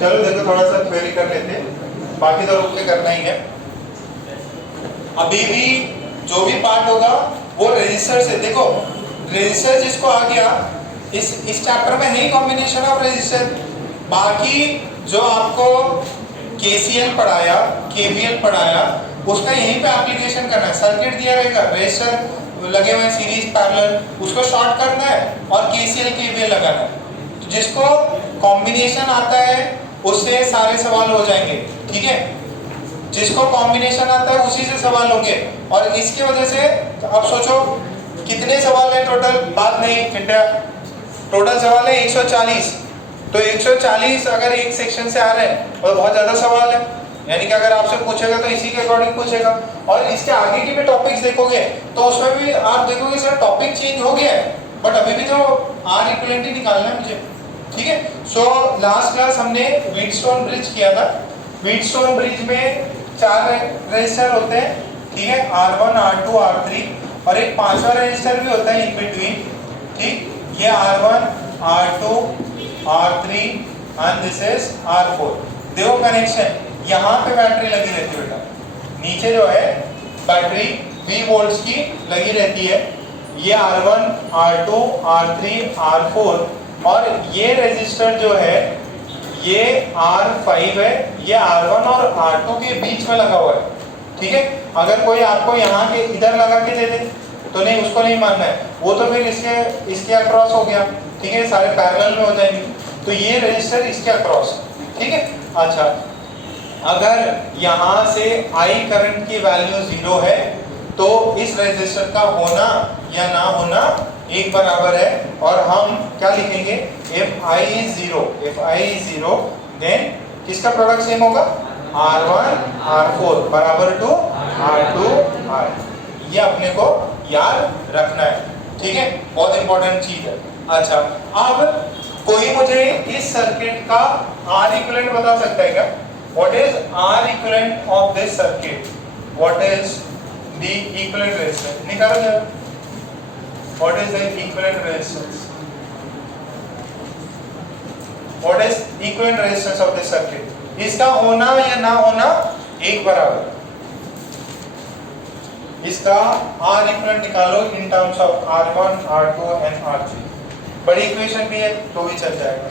चलो देखो थोड़ा सा थ्योरी कर लेते हैं, बाकी तो रुक के करना ही है। अभी भी जो भी पार्ट होगा वो रजिस्टर से, देखो रजिस्टर जिसको आ गया इस चैप्टर में है ही कॉम्बिनेशन ऑफ रजिस्टर। बाकी जो आपको केसीएल पढ़ाया, केवीएल पढ़ाया, उसका यहीं पे एप्लीकेशन करना है। सर्किट दिया रहेगा, रजिस्टर लगे हुए सीरीज पैरेलल, उसको शॉर्ट करना है और केसीएल केवीएल लगाना है। तो जिसको कॉम्बिनेशन आता है उससे सारे सवाल हो जाएंगे, ठीक है। जिसको कॉम्बिनेशन आता है उसी से सवाल होंगे। और इसकी वजह से अब सोचो कितने सवाल है टोटल, बात नहीं चिंटा, टोटल सवाल है 140। तो 140 अगर एक सेक्शन से आ रहे हैं और बहुत ज्यादा सवाल है, यानी कि अगर आपसे पूछेगा तो इसी के अकॉर्डिंग पूछेगा। और इसके आगे की भी टॉपिक्स देखोगे तो उसमें भी आप देखोगे सर टॉपिक चेंज हो गया है, बट अभी भी तो आर इक्विवेलेंट ही निकालना है मुझे, ठीक है। सो लास्ट क्लास हमने व्हीटस्टोन ब्रिज किया था। व्हीटस्टोन ब्रिज में 4 रजिस्टर होते हैं, ठीक है, R1, R2, R3, और एक 5वां रजिस्टर भी होता है इन बिटवीन, ठीक। ये R1, R2, R3 and this is R4। देखो कनेक्शन, यहाँ पे बैटरी लगी रहती है बेटा, नीचे जो है बैटरी 20 वोल्ट्स की लगी रहती है। ये R1, R2, R3, R4, और ये रजिस्टर जो है ये R5 है, ये R1 और R2 के बीच में लगा हुआ है, ठीक है। अगर कोई आपको यहाँ के इधर लगा के दे दे तो नहीं, उसको नहीं मानना है, वो तो फिर इसके अक्रॉस हो गया, ठीक है, सारे पैरेलल में हो जाएंगे। तो ये रजिस्टर इसके अक्रॉस, ठीक है। अच्छा, अगर यहाँ से I करंट की वैल्यू 0 है तो इस रजिस्टर का होना या ना होना एक बराबर है, और हम क्या लिखेंगे, if I is 0 then किसका प्रोडक्ट सेम होगा, R1 R4 बराबर टू R2 R। ये अपने को याद रखना है, ठीक है, बहुत इंपॉर्टेंट चीज है। अच्छा, अब कोई मुझे इस सर्किट का R इक्विवेलेंट बता सकता है क्या? What is R equivalent of this circuit? What is the equivalent resistance? निकालो जरा। What is the equivalent resistance? What is equivalent resistance of this circuit? इसका होना या ना होना एक बराबर। इसका R equivalent निकालो in terms of R1, R2 and R3। बड़ी इक्वेशन भी है तो भी चल जाएगा।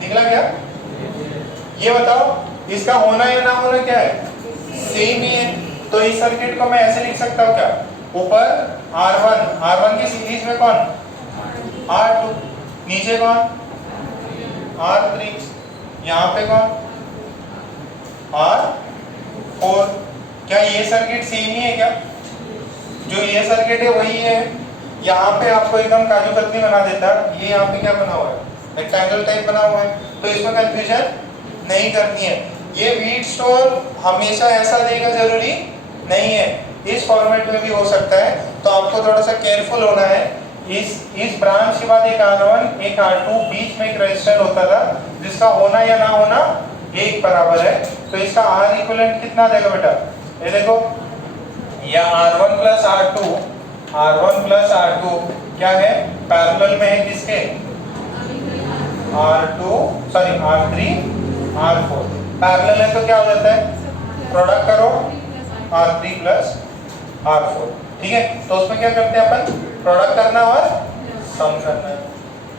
निकला क्या? ये बताओ इसका होना या ना होना क्या है, सेम ही है। तो इस सर्किट को मैं ऐसे लिख सकता हूँ क्या, ऊपर R1 की सीरीज में कौन, R2, नीचे कौन, R3, यहाँ पे कौन, R4। क्या ये सर्किट सेम ही है क्या? जो ये सर्किट है वही है। यहाँ पे आपको एकदम काजू कतली बना देता, ये यहाँ पे क्या बना हुआ है, रेक्टेंगल टाइप बना हुआ है, तो इसमें कंफ्यूजन नहीं करनी है। ये व्हीटस्टोन हमेशा ऐसा देगा जरूरी नहीं है, इस फॉर्मेट में भी हो सकता है, तो आपको थोड़ा सा केयरफुल होना है। इस ब्रांच के बाद एक R1 एक R2, बीच में एक रेजिस्टेंस होता था जिसका होना या ना होना एक बराबर है। तो इसका R इक्विवेलेंट कितना देगा बेटा, ये देखो, या R1 प्लस R2 क्या है, पैरेलल में है किसके, R3 R4 पैरेलल है, तो क्या हो जाता है, प्रोडक्ट करो R3 प्लस R4, ठीक है। तो उसमें क्या करते हैं अपन, प्रोडक्ट करना और सम करना है।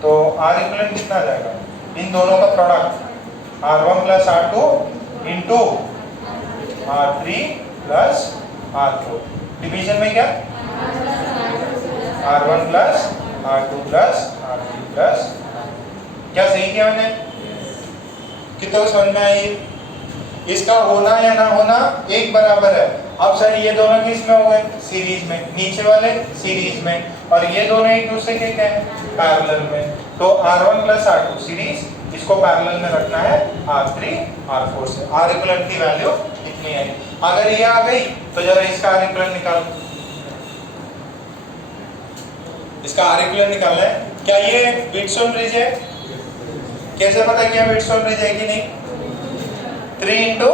तो आर इक्वलेंट कितना आ जाएगा, इन दोनों का product R1 plus R2 into R3 plus R4। Division में क्या, R1 plus R2 plus R3 plus, क्या सही किया मैंने, कितना समझ में आई। इसका होना या ना होना एक बराबर है। अब सर ये दोनों किस में हो गए, सीरीज में, नीचे वाले सीरीज में, और ये दोनों एक दूसरे के क्या है, पैरेलल में। तो R1 प्लस R2 सीरीज, इसको पैरेलल में रखना है R3 R4 से। R इक्विवेलेंट की वैल्यू इतनी आई। अगर ये आ गई तो जरा इसका R इक्विवेलेंट निकालो, इसका R इक्विवेलेंट निकालना है। क्या ये व्हिटस्टोन ब्रिज है, कैसे पता किया व्हिटस्टोन ब्रिज है कि नहीं, 3 इंटू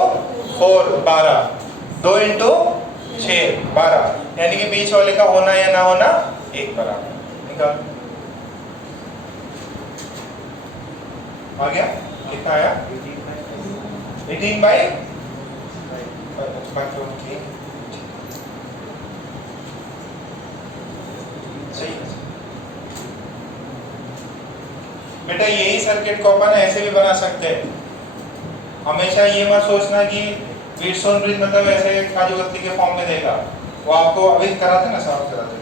4 12, 2 इंटू 6 12, यानी कि बीच वाले का होना या ना होना एक बराबर। निकाल, आ गया, कितना आया 18 बाई सही। बेटा यही सर्किट को अपन ऐसे भी बना सकते हैं। हमेशा ये मत सोचना कि व्हिटस्टोन ब्रिज मतलब ऐसे काजू-कतली के फॉर्म में देगा, वो आपको अभी कराते ना, साफ कराते।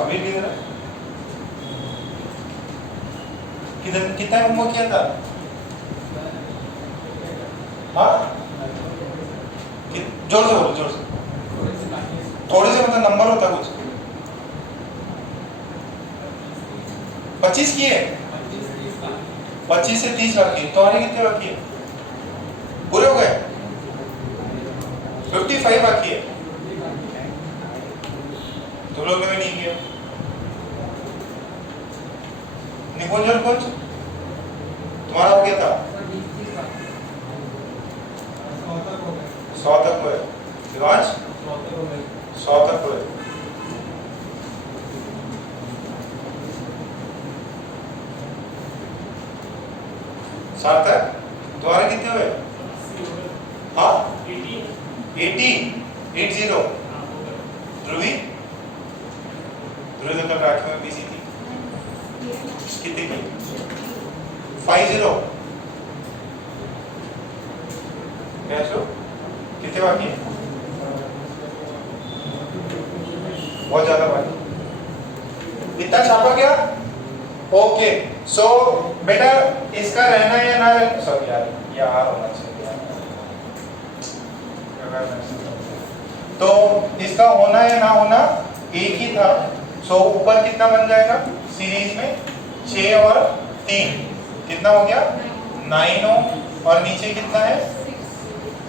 अभी भी जरा कितना होमवर्क किया था, हाँ जोर से बोलो, जोर से, थोड़े से मतलब नंबर होता कुछ 25 किए, 25 से 30 बाकी, तुम्हारे कितने बाकी है, पूरे हो गए, 55 बाकी है, तुम लोग ने नहीं किया। निकुंजन कुछ तुम्हारा हो गया था, 100 तक हुए, दिवांश 100 तक हुए। सार्थक तुम्हारे कितने हुए, हाँ 80 ध्रुवी, ध्रुवी तो कल 8 में बिजी थी, कितने की 50 कैसे, कितने बाकी है, बहुत ज्यादा बाकी, इतना छापा क्या, ओके। सो बेटा इसका रहना या ना रहना, सॉरी यार ये आर होना चाहिए, तो इसका होना या ना होना एक ही था। सो ऊपर कितना बन जाएगा सीरीज में 6 और 3 कितना हो गया 9 ओम, और नीचे कितना है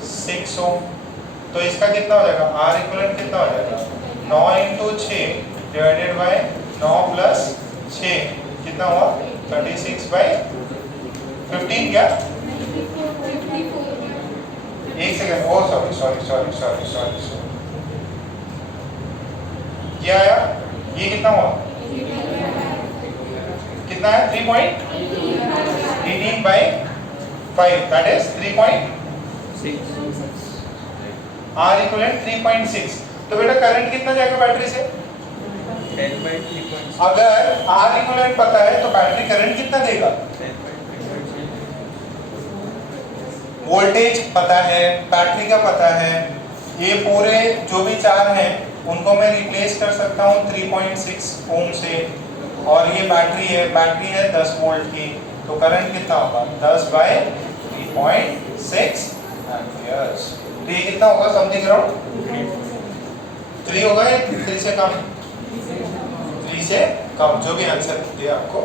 6 ओम। तो इसका कितना हो जाएगा, आर इक्विवेलेंट कितना हो जाएगा 9 इंटू 6 डिवाइडेड बाय 9 प्लस 6 कितना हुआ 36 बाई 15 क्या, एक second, oh sorry sorry sorry sorry sorry sorry, ये आया, ये कितना हुआ, कितना है 3.18 by 5 that is 3.6, R equivalent 3.6। तो बेटा करंट कितना जाएगा बैटरी से, 10/3.6। अगर आर इक्विवेलेंट पता है तो बैटरी करंट कितना देगा, वोल्टेज पता है, बैटरी का पता है, ये पूरे जो भी चार हैं उनको मैं रिप्लेस कर सकता हूँ 3.6 ओम से, और ये बैटरी है 10 वोल्ट की, तो करंट कितना होगा 10 बाय 3.6 एम्पियर्स। तो ये कितना होगा समथिंग अराउंड 3 होगा या 3 से कम, 3 से कम, जो भी आंसर दिया आपको,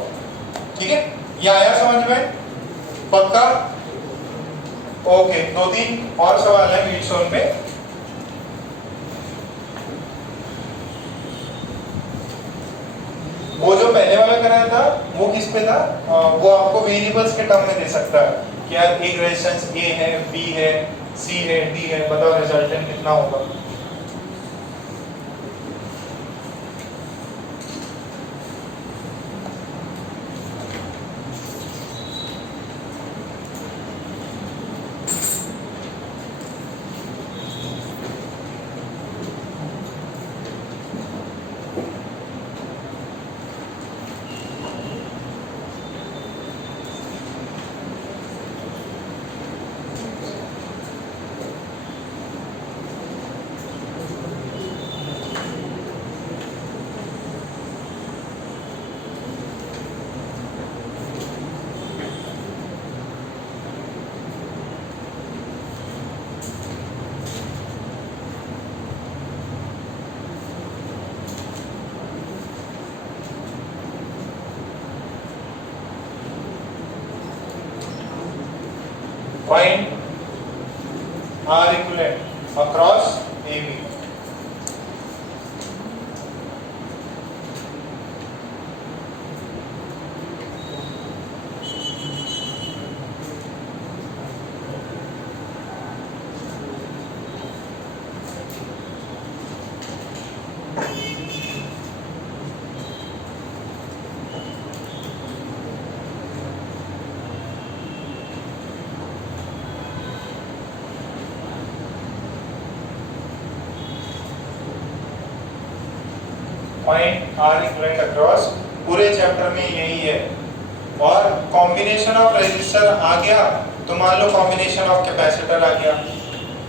ठीक है, ये आया समझ में, पक्का, ओके। 2-3 और सवाल है व्हीटस्टोन पे। वो जो पहले वाला कराया था वो किस पे था, वो आपको वेरिएबल्स के टर्म में दे सकता है कि यार एक रेजिस्टेंस ए है, बी है, सी है, डी है, बताओ रिजल्टेंट कितना होगा। Find R equivalent across AB. Point R equivalent across, पूरे चैप्टर में यही है। और कॉम्बिनेशन ऑफ रेजिस्टर आ गया तो मान लो कॉम्बिनेशन ऑफ कैपेसिटर आ गया।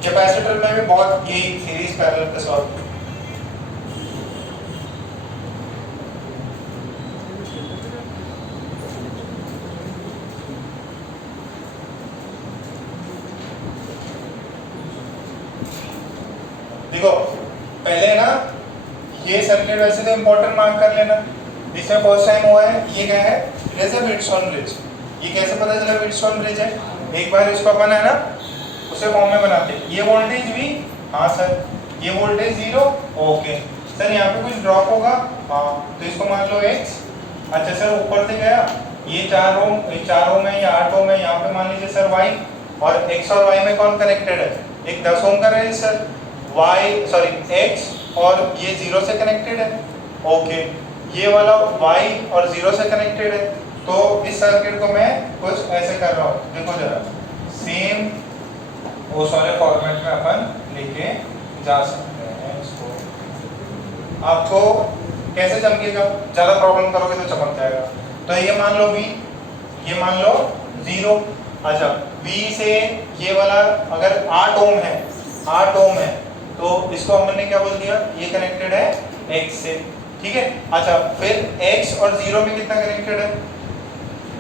कैपेसिटर में भी बहुत यही सीरीज पैरेलल पे सॉल्व। देखो पहले ना ये सर्किट वैसे तो इंपॉर्टेंट मार्क कर लेना, जिसमें फर्स्ट टाइम हुआ है। ये क्या है? It is a Wheatstone bridge. ये कैसे पता चला व्हीटस्टोन ब्रिज है? एक बार इसको अपन है ना उसे फॉर्म में बनाते हैं। ये वोल्टेज भी, हाँ सर, ये वोल्टेज 0, ओके सर। यहाँ पे कुछ ड्रॉप होगा, हाँ, तो इसको मान लो x। अच्छा सर, ऊपर से गया ये 4 ओम है, ये 8 ओम है। यहाँ पे मान लीजिए सर y, और x और y में कौन कनेक्टेड है? एक 10 ओम का रेजिस्टर x, और ये 0 से कनेक्टेड है, ओके। ये वाला y और 0 से कनेक्टेड है। तो इस सर्किट को मैं कुछ ऐसे कर रहा हूँ, देखो जरा, सेम उस वाले फॉर्मेट में अपन लेके जा सकते हैं इसको। आपको कैसे चमकेगा? ज्यादा प्रॉब्लम करोगे तो चमक जाएगा। तो ये मान लो v, ये मान लो 0। अच्छा, v से ये वाला अगर 8 ओम है, 8 ओम है, तो इसको हमने क्या बोल दिया? ये कनेक्टेड है x से, ठीक है। अच्छा, फिर x और 0 में कितना कनेक्टेड है?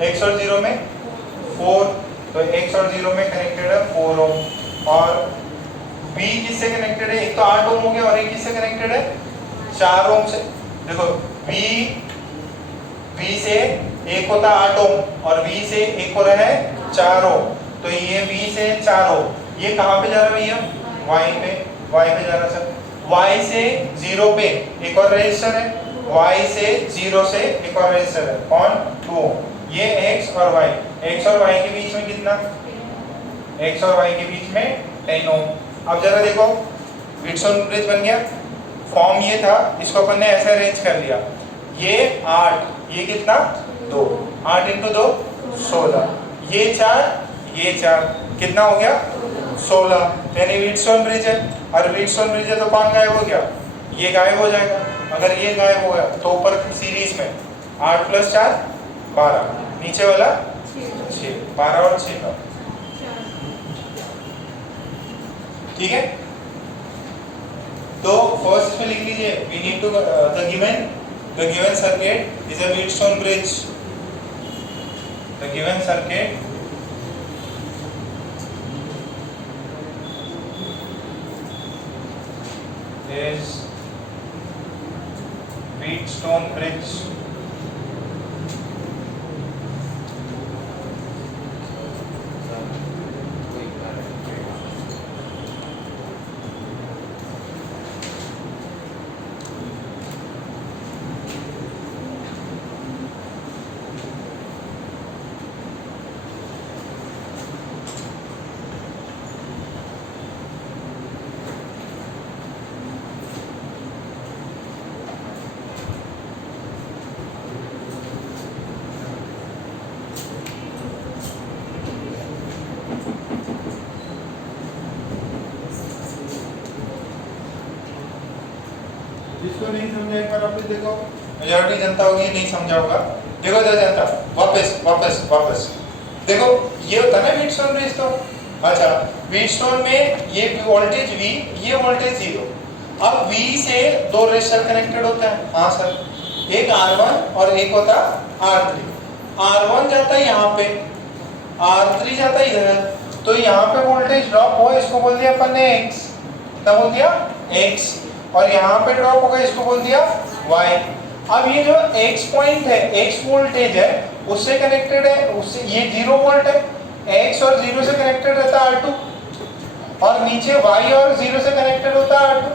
x और 0 में 4, तो x और 0 में कनेक्टेड है 4 ओम। और b किससे कनेक्टेड है? एक तो 8 ओम हो गया, और एक किससे कनेक्टेड है? 4 ओम से। देखो v से एक होता 8 ओम, और v से एक हो रहा है 4 ओम। तो ये v से 4 ओम, ये कहाँ पे जा रहा है भैया? y पे जा रहा सर। y से 0 पे एक और रेजिस्टर है, y से 0 से एक और रेजिस्टर है, कौन? 2 ओम। ये x और y, x और y के बीच में कितना? x और y के बीच में 10 ओम। अब जरा देखो, व्हीटस्टोन ब्रिज बन गया। फॉर्म ये था, इसको अपन ने ऐसे अरेंज कर लिया। ये 8, ये कितना? 2, 8 × 2 16, ये 4, ये 4, कितना हो गया? 16। यानी व्हीटस्टोन ब्रिज है। और व्हीटस्टोन ब्रिज है तो कौन गायब हो गया? ये गायब हो जाएगा। अगर ये गायब हो गया तो ऊपर सीरीज में 8 + 4 12, नीचे वाला 6, 12 और 6 का, ठीक है। तो फर्स्ट इसमें लिख लीजिए, we need to the given circuit is a Wheatstone bridge. The given circuit is Wheatstone Bridge. जिसको नहीं समझा एक बार आप देखो, मेजॉरिटी जनता होगी नहीं समझा होगा। देखो जनता, वापस देखो, ये होता है ना व्हीटस्टोन ब्रिज। तो अच्छा, व्हीटस्टोन में ये वोल्टेज V, ये वोल्टेज 0। अब V से 2 रेजिस्टर कनेक्टेड होता है, हाँ सर, एक R1 और एक होता R3। R1 जाता है यहाँ पे, R3 जाता है इधर। तो यहाँ पे वोल्टेज ड्रॉप हुआ, इसको बोल दिया अपन ने X, क्या बोल दिया? X। और यहाँ पे ड्रॉप होगा, इसको बोल दिया Y। अब ये जो X पॉइंट है, X वोल्टेज है, उससे कनेक्टेड है, उससे ये 0 वोल्ट है, x और 0 से कनेक्टेड रहता है R2, और नीचे y और 0 से कनेक्टेड होता है R2,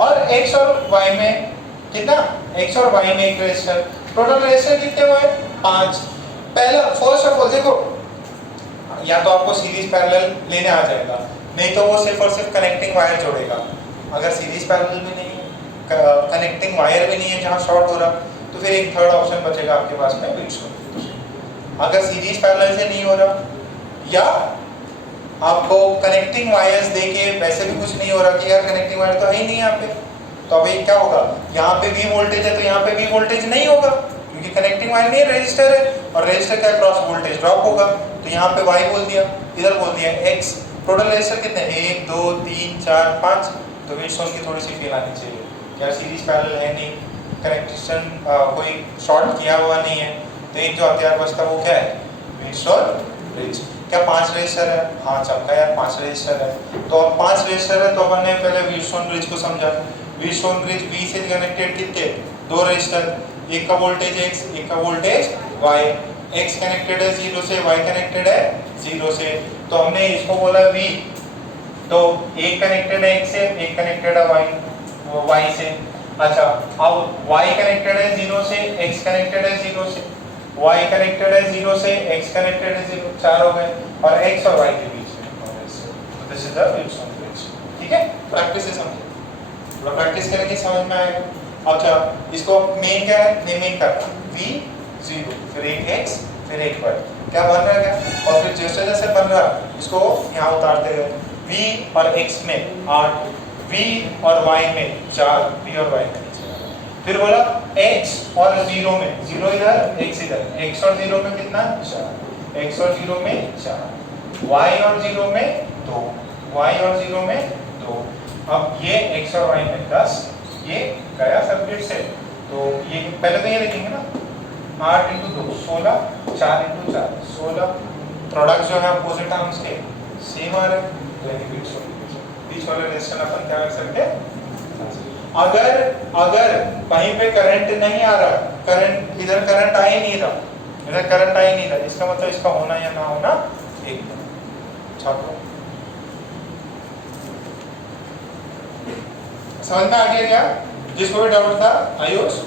और x और y में कितना, x और y में एक रेजिस्टर। टोटल रेजिस्टर कितने हुए, 5। पहला फर्स्ट ऑफ ऑल देखो, या तो आपको सीरीज पैरेलल लेने आ जाएगा, नहीं तो वो सिर्फ और सिर्फ कनेक्टिंग वायर जोड़ेगा। अगर सीरीज पैरेलल भी नहीं है, कनेक्टिंग वायर भी नहीं है जहाँ शॉर्ट हो रहा, तो फिर एक थर्ड ऑप्शन बचेगा आपके पास में, व्हीटस्टोन। अगर सीरीज पैरेलल से नहीं हो रहा, या आपको कनेक्टिंग वायर्स देके वैसे भी कुछ नहीं हो रहा कि यार कनेक्टिंग वायर तो है ही नहीं यहाँ पे, तो अभी क्या होगा, यहाँ पे भी वोल्टेज है तो यहाँ पे भी वोल्टेज नहीं होगा, क्योंकि कनेक्टिंग वायर नहीं है, रेजिस्टर है, और रेजिस्टर का क्रॉस वोल्टेज ड्रॉप होगा। तो यहाँ पे y बोल दिया, इधर बोल दिया x। टोटल रेजिस्टर कितने, 1 2 3 4 5। तो व्हीटस्टोन की थोड़ी सी फील आनी चाहिए, क्या सीरीज पैरेलल है नहीं, कनेक्शन कोई शॉर्ट किया हुआ नहीं है, तो एक जो हथियार बचता वो क्या है, व्हीटस्टोन ब्रिज। क्या 5 रेजिस्टर है, हाँ चमका यार 5 रेजिस्टर है। तो अब 5 रेजिस्टर है तो अपन ने पहले व्हीटस्टोन ब्रिज को समझा। व्हीटस्टोन ब्रिज V से कनेक्टेड कितने, 2 रेजिस्टर, एक का वोल्टेज x, एक का वोल्टेज y। x कनेक्टेड है 0 से, y कनेक्टेड है 0 से, तो हमने इसको बोला V। तो एक कनेक्टेड है x से, एक कनेक्टेड है y से। अच्छा, अब y कनेक्टेड है 0 से, x कनेक्टेड है 0 से, y कनेक्टेड है 0 से, x कनेक्टेड है 0, 4 हो गए, और x और y के बीच में। तो this is the Wheatstone bridge. ठीक है, प्रैक्टिस से समझो, थोड़ा प्रैक्टिस करेंगे समझ में आएगा। अच्छा, इसको मेन क्या है, नेमिंग करना, v 0, फिर एक x, फिर एक y, क्या बन रहा है क्या, और फिर जैसे जैसे बन रहा है इसको यहाँ उतारते गए, v और x में 8, v और y में 4, v और y में, फिर बोला x और 0 में, 0 इधर x इधर, x और 0 में कितना, 4, x और 0 में 4, y और 0 में 2, y और 0 में 2। अब ये x और y में 10, ये गया सर्किट से, तो ये पहले तो ये लिखेंगे ना, 8 × 2 16, 4 × 4 16, प्रोडक्ट जो है अपोजिट आर्म्स के सेम आ रहे हैं, तो यानी बीच वाले रेजिस्टेंस अपन क्या कर सकते हैं, अगर कहीं पे करंट नहीं आ रहा, करंट इधर करंट आ ही नहीं रहा, इधर करंट आ ही नहीं रहा, इसका मतलब इसका होना या ना होना एक छात्रों समझ में आ गया क्या, जिसको भी डाउट था आयुष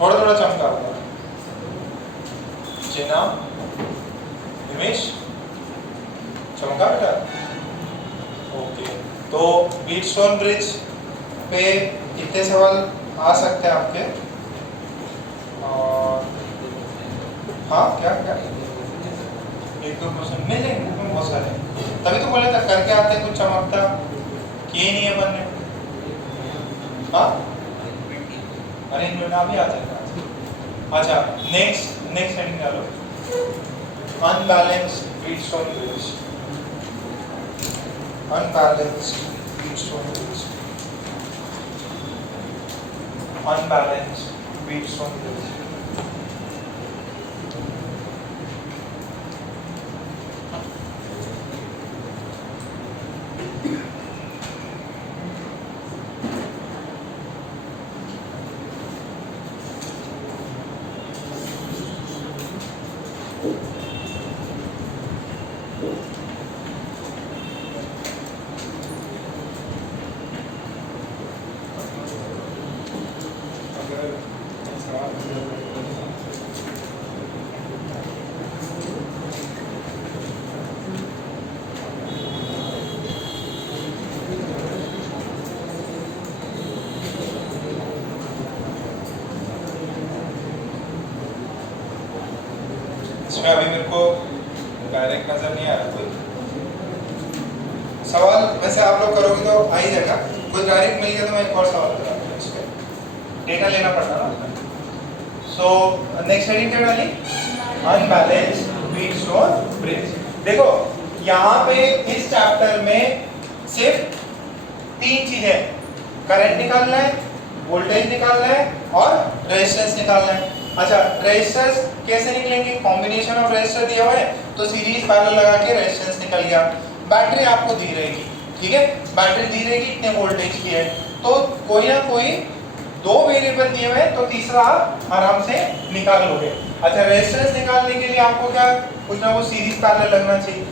थोड़ा थोड़ा चमका हुआ, जिना हिमेश चमका बेटा। ओके, तो व्हीटस्टोन ब्रिज पे कितने सवाल आ सकते हैं आपके, और हाँ क्या क्या 1-2% मिलेंगे, बुक में बहुत सारे, तभी तो बोले था करके आते कुछ चमकता, किए नहीं है बनने। हाँ अरे इनमें भी आ जाएगा। अच्छा, नेक्स्ट हेडिंग डालो, unbalanced Wheatstone bridge, unbalanced Wheatstone bridge, unbalanced Wheatstone bridge. इसमें अभी मेरे को डायरेक्ट नजर नहीं आ रहा कोई सवाल, वैसे आप लोग करोगे तो आ ही जाएगा, कोई डायरेक्ट मिल गया तो मैं एक और सवाल करूँगा, इस पे डेटा लेना पड़ता ना। सो नेक्स्ट हेडिंग क्या डाली, अनबैलेंस्ड व्हीटस्टोन ब्रिज। देखो यहाँ पे इस चैप्टर में सिर्फ 3 चीजें, करंट निकालना है, वोल्टेज निकालना है, और रेजिस्टेंस निकालना है। अच्छा, रेजिस्टेंस कैसे निकलेंगे, कॉम्बिनेशन ऑफ रेजिस्टर दिया हुआ है तो सीरीज पैरेलल लगा के रेजिस्टेंस निकल गया। बैटरी आपको दी रहेगी, ठीक है, बैटरी दी रहेगी इतने वोल्टेज की है, तो कोई ना कोई 2 वेरिएबल दिए हुए हैं, तो तीसरा आप आराम से निकाल लोगे। अच्छा, रेजिस्टेंस निकालने के लिए आपको क्या कुछ ना कुछ सीरीज पैरेलल लगना चाहिए।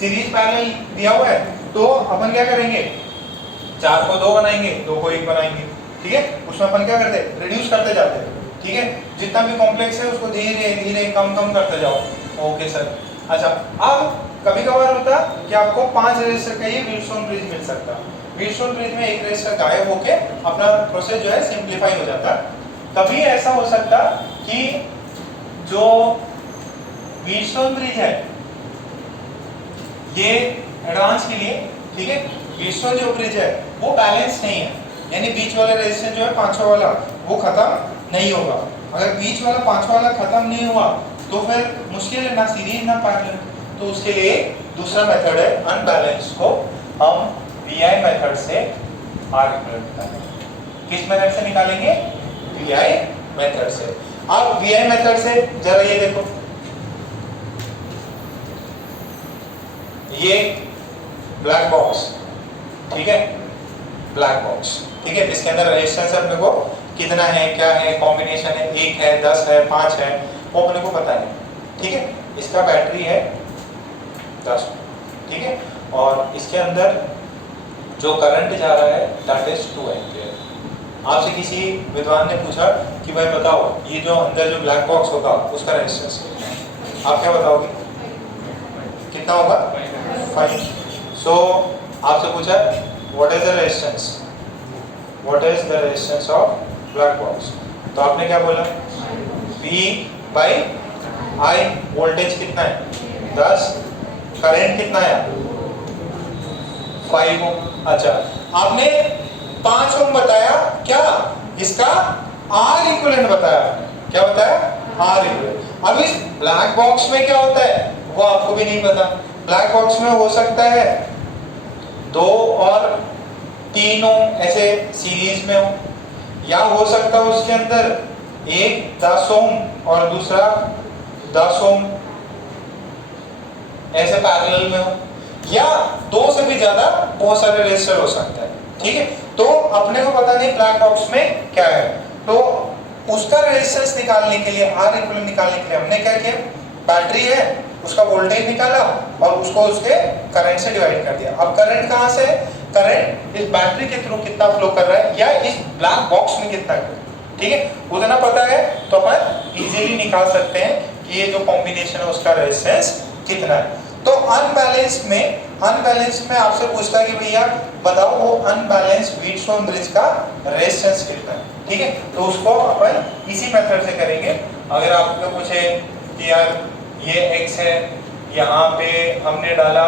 सीरीज पैरेलल दिया हुआ है तो अपन क्या करेंगे, 4 को 2 बनाएंगे, 2 को 1 बनाएंगे, ठीक है। उसमें अपन क्या करते हैं, रिड्यूस करते जाते हैं, ठीक है। जितना भी कॉम्प्लेक्स है उसको धीरे धीरे कम कम करते जाओ। Okay sir. अच्छा, अब कभी कभार होता कि आपको 5 रेजिस्टर का ये व्हीटस्टोन ब्रिज मिल सकता है। व्हीटस्टोन ब्रिज में एक रेजिस्टर गायब होके अपना प्रोसेस जो है सिंप्लीफाई हो जाता। कभी ऐसा हो सकता कि जो व्हीटस्टोन ब्रिज है ये एडवांस के लिए, ठीक है, व्हीटस्टोन जो ब्रिज है वो बैलेंस नहीं है, यानी बीच वाला रेजिस्टेंस जो है 5वां वाला वो खत्म नहीं होगा। अगर बीच वाला 5वां वाला खत्म नहीं हुआ तो फिर मुश्किल है, ना सीरीज ना पैरेलल। तो उसके लिए दूसरा मेथड है अनबैलेंस को हम VI मेथड से R इक्विवेलेंट निकालेंगे। किस मेथड से निकालेंगे? VI मेथड से। अब VI मेथड से जरा ये देखो, ये ब्लैक बॉक्स, ठीक है, ब्लैक बॉक्स, ठीक है, इसके अंदर रेजिस्टेंस अपने को कितना है, क्या है, कॉम्बिनेशन है, 1 है, 10 है, 5 है, वो अपने को पता है, ठीक है। इसका बैटरी है 10, ठीक है, और इसके अंदर जो करंट जा रहा है दैट इज 2 एम्पीयर। आपसे किसी विद्वान ने पूछा कि भाई बताओ ये जो अंदर जो ब्लैक बॉक्स होगा उसका रेजिस्टेंस कितना है, आप क्या बताओगे, कितना होगा? 5। सो आपसे पूछा what is the resistance, what is the resistance of black box, तो आपने क्या बोला? V/I। वोल्टेज कितना है? 10। करंट कितना है? 5 ओम। अच्छा, आपने 5 ओम बताया, क्या इसका R इक्विवेलेंट बताया, क्या बताया? R equivalent. अब इस ब्लैक बॉक्स में क्या होता है वो आपको भी नहीं पता। ब्लैक बॉक्स में हो सकता है 2 और 3 ओम ऐसे सीरीज में हो, या हो सकता है उसके अंदर एक 10 ओम और दूसरा 10 ओम ऐसे पैरेलल में हो, या 2 से भी ज्यादा बहुत सारे रेजिस्टर हो सकता है, ठीक है। तो अपने को पता नहीं ब्लैक बॉक्स में क्या है, तो उसका रेजिस्टेंस निकालने के लिए, R इक्विवेलेंट निकालने के लिए हमने क्या किया, बैटरी है उसका वोल्टेज निकाला और उसको उसके करंट से डिवाइड कर दिया। अब करंट कहाँ से है? करंट इस बैटरी के थ्रू कितना फ्लो कर रहा है या इस ब्लैक बॉक्स में कितना है, ठीक है, उतना पता है तो अपन इजीली निकाल सकते हैं कि ये जो कॉम्बिनेशन है उसका रेजिस्टेंस कितना है। तो अनबैलेंस में आपसे पूछता है कि भैया बताओ वो अनबैलेंस व्हीटस्टोन ब्रिज का रेजिस्टेंस कितना है, ठीक है, तो उसको अपन इसी मेथड से करेंगे। अगर आपको पूछे कि यार ये X है, यहाँ पे हमने डाला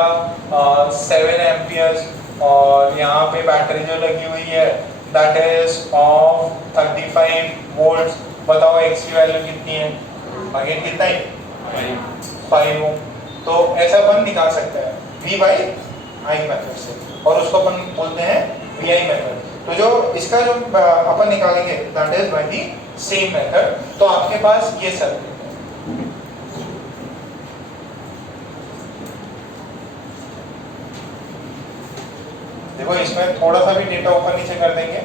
7 एम्पियर्स और यहाँ पे बैटरी जो लगी हुई है दैट इज ऑफ 35 वोल्ट्स, बताओ X की वैल्यू कितनी है? अगेन कितना है? 5 ओम। तो ऐसा अपन निकाल सकते हैं V/I मेथड से, और उसको अपन बोलते हैं VI मेथड। तो जो इसका जो अपन निकालेंगे that is by the same method. तो आपके पास ये सर्किट है, देखो इसमें थोड़ा सा भी डेटा ऊपर नीचे कर देंगे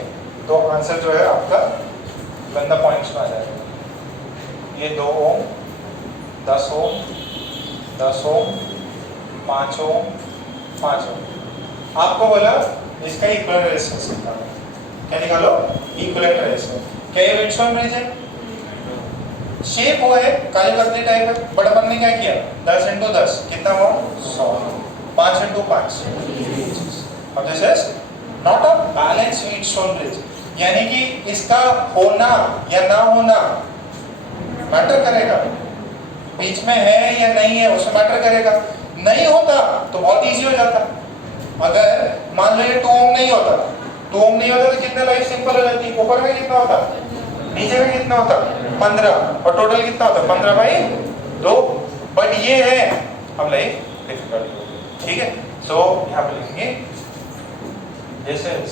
तो आंसर जो है आपका गंदा पॉइंट्स में आ जाएगा। ये 2 ओम, 10 ओम, 10 ओम, 5 ओम, 5 ओम। आपको बोला इसका इक्विवेलेंट रेजिस्टेंस निकालो, क्या निकालो? Equivalent resistance. क्या ये व्हीटस्टोन ब्रिज है? शेप हुआ है काली पतली टाइप है, बट अपन ने क्या किया 10 × 10 कितना हुआ? 100। 5 × 5। अब this is not a balance Wheatstone bridge, यानी कि इसका होना या ना होना मैटर करेगा, बीच में है या नहीं है उसमें मैटर करेगा। नहीं होता तो बहुत इजी हो जाता। अगर मान लो ये 2 ओम नहीं होता, 2 ओम नहीं होता तो कितना लाइफ सिंपल हो जाती, ऊपर में कितना होता, नीचे में कितना होता, 15, और टोटल कितना होता 15/2। बट ये है अब लाइफ डिफिकल्ट, ठीक है। सो यहाँ पे लिखेंगे this is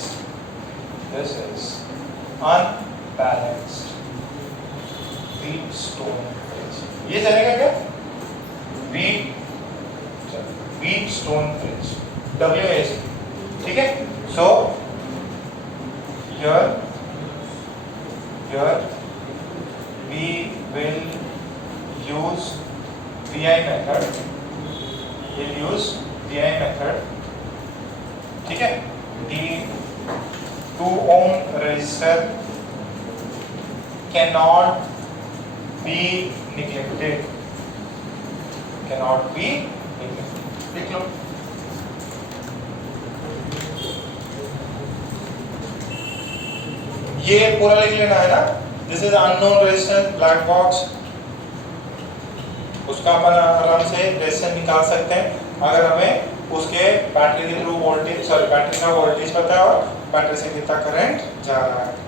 unbalanced Wheatstone bridge. ये चलेगा क्या? व्हीटस्टोन ब्रिज, WAC, ठीक है। सो here we will use VI method, we'll use VI method, ठीक है। the 2 ohm resistor cannot be neglected, cannot be neglected, लिख लो। ये पूरा लिख लेना है ना, this is unknown resistance black box, उसका अपन आराम से रेजिस्टेंस निकाल सकते हैं अगर हमें उसके बैटरी के थ्रू वोल्टेज, सॉरी बैटरी का वोल्टेज पता है और बैटरी से कितना करंट जा रहा है।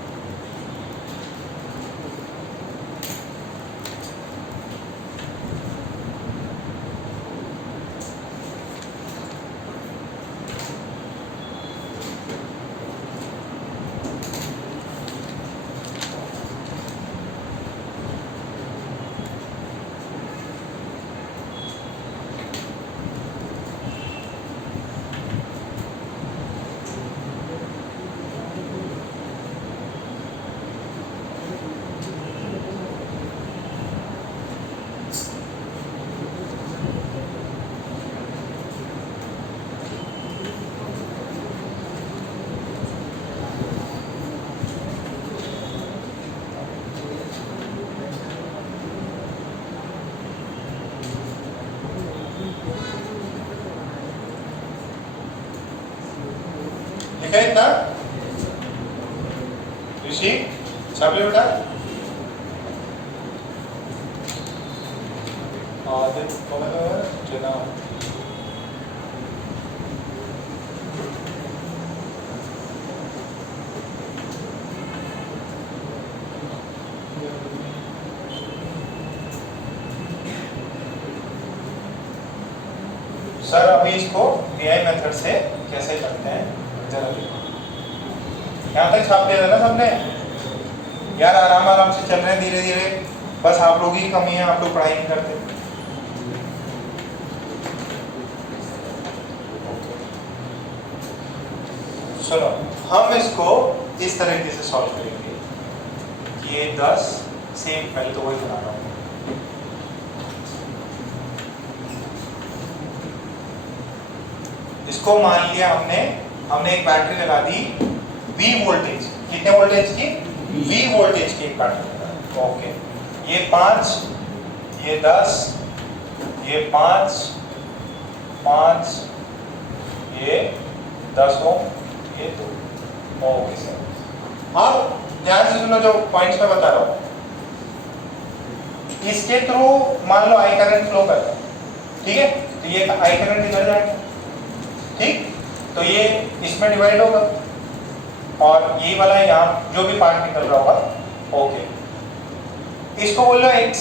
लिखा है इतना ऋषि छाप ले बेटा। सर अभी इसको VI मेथड से कैसे करते हैं जरा देखो। यहाँ तक छाप दिया था ना सबने यार, आराम आराम से चल रहे हैं धीरे धीरे, बस आप लोग ही कमी है, आप लोग पढ़ाई नहीं करते। सुनो, हम इसको इस तरीके से सॉल्व करेंगे कि ये 10 सेम, पहले तो वही बना रहा हूँ। इसको मान लिया हमने एक बैटरी लगा दी V वोल्टेज, कितने वोल्टेज की? V वोल्टेज की एक बैटरी लगा दी। ओके, ये 5, ये 10, ये 5, ये 10 ओम, ये 2। ओके सर, अब ध्यान से सुनो जो पॉइंट्स मैं बता रहा हूँ। इसके थ्रू मान लो आई करंट फ्लो कर रहा है, ठीक है, तो ये आई करंट इधर जाएगा, ठीक, तो ये इसमें डिवाइड होगा और ये वाला यहाँ जो भी पार्ट निकल रहा होगा। ओके, इसको बोल लो x,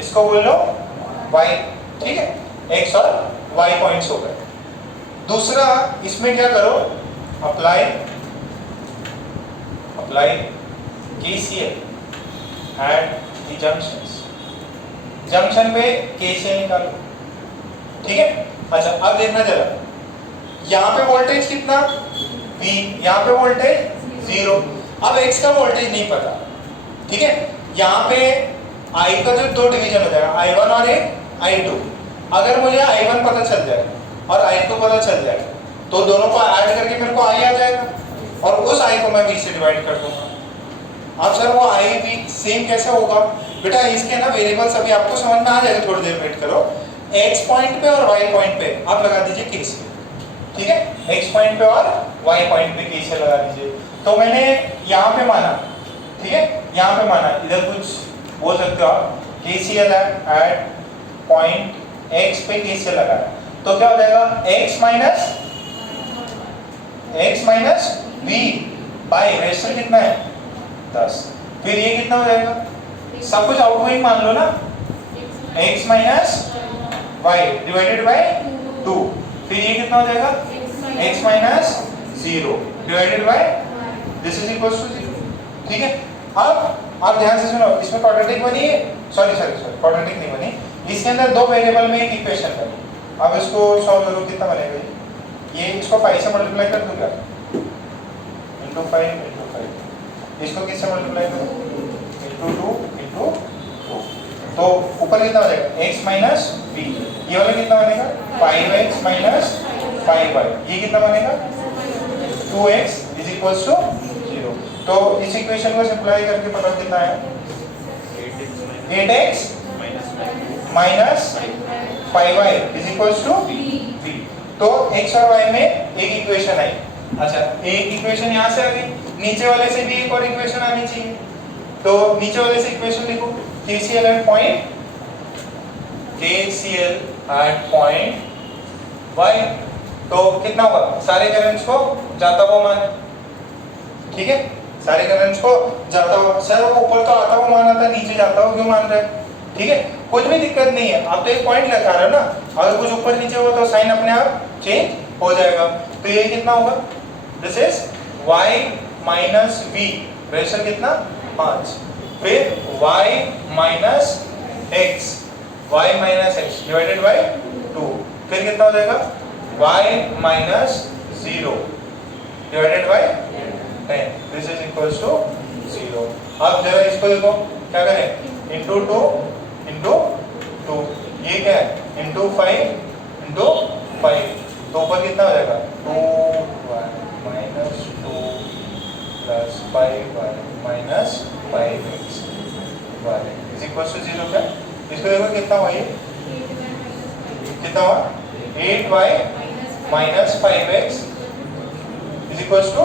इसको बोल लो y, ठीक है, x और y पॉइंट्स हो गए। दूसरा इसमें क्या करो, apply KCL at the junctions, junction पे KCL निकालो, ठीक है। अच्छा अब देखना जरा, यहाँ पे वोल्टेज कितना V, यहाँ पे वोल्टेज 0। अब x का वोल्टेज नहीं पता, ठीक है। यहाँ पे I का जो 2 डिवीजन हो जाएगा, I1 और एक I2। अगर मुझे I1 पता चल जाए और I2 पता चल जाए तो दोनों को ऐड करके मेरे को I आ जाएगा और उस I को मैं V से डिवाइड कर दूंगा। अब सर वो I V सेम कैसे होगा बेटा, इसके ना वेरिएबल्स अभी आपको समझ में आ जाएगा, थोड़ी देर वेट करो। x पॉइंट पे और y पॉइंट पे आप लगा दीजिए KCL, ठीक है, x पॉइंट पे और y पॉइंट पे KCL लगा दीजिए। तो मैंने यहाँ पे माना, ठीक है, यहाँ पे माना, इधर कुछ बोल सकते हो आप, KCL एट पॉइंट x पे KCL लगाया, तो क्या हो जाएगा, x minus v by resistor कितना है 10, फिर ये कितना हो जाएगा, सब कुछ आउटगोइंग मान लो ना, x minus y divided by 2, फिर ये कितना हो जाएगा, x minus 0 divided by this is equal to 0, ठीक है। अब आप ध्यान से सुनो, इसमें क्वाड्रेटिक बनी है, सॉरी क्वाड्रेटिक नहीं बनी, इसके अंदर 2 वेरिएबल में एक इक्वेशन बनी। अब इसको सॉल्व करो, कितना बनेगा ये इसको 5 से मल्टीप्लाई कर दूंगा, इंटू 5, इसको किससे मल्टीप्लाई करो, इंटू 2 इंटू 2, तो ऊपर कितना हो जाएगा x माइनस बी, ये वाला कितना बनेगा 5x माइनस 5y, ये कितना बनेगा 2x इज इक्वल्स टू 0। तो इस इक्वेशन को सिंप्लाई करके पता कितना है 8x minus 5y is equals to b। तो x और y में एक इक्वेशन आई। अच्छा, एक इक्वेशन यहाँ से आ गई, नीचे वाले से भी एक और इक्वेशन आनी चाहिए। तो नीचे वाले से इक्वेशन लिखो KCL एट पॉइंट y। तो कितना होगा, सारे करंट्स को जाता हुआ माने, ठीक है, सारे करंट्स को जाता हुआ। सर वो ऊपर तो आता हुआ माना था, नीचे जाता हुआ क्यों मान रहे हैं? ठीक है, कुछ भी दिक्कत नहीं है, आप तो एक पॉइंट लगा रहे हो ना, अगर कुछ ऊपर नीचे हुआ तो साइन अपने आप चेंज हो जाएगा। तो ये कितना होगा, this is y minus v, ratio कितना 5, फिर y minus x, y minus x divided by 2, फिर कितना हो जाएगा y minus 0 divided by 10, this is equals to 0। अब जरा इसको देखो, क्या करें, इंटू 2 इंटू 2, ये क्या है इंटू 5 इंटू 5, तो ऊपर कितना हो जाएगा 2y minus 2 plus 5y minus 5x y is equals to 0। क्या इसको देखो कितना हुआ, ये कितना हुआ 8y minus 5x is equals to,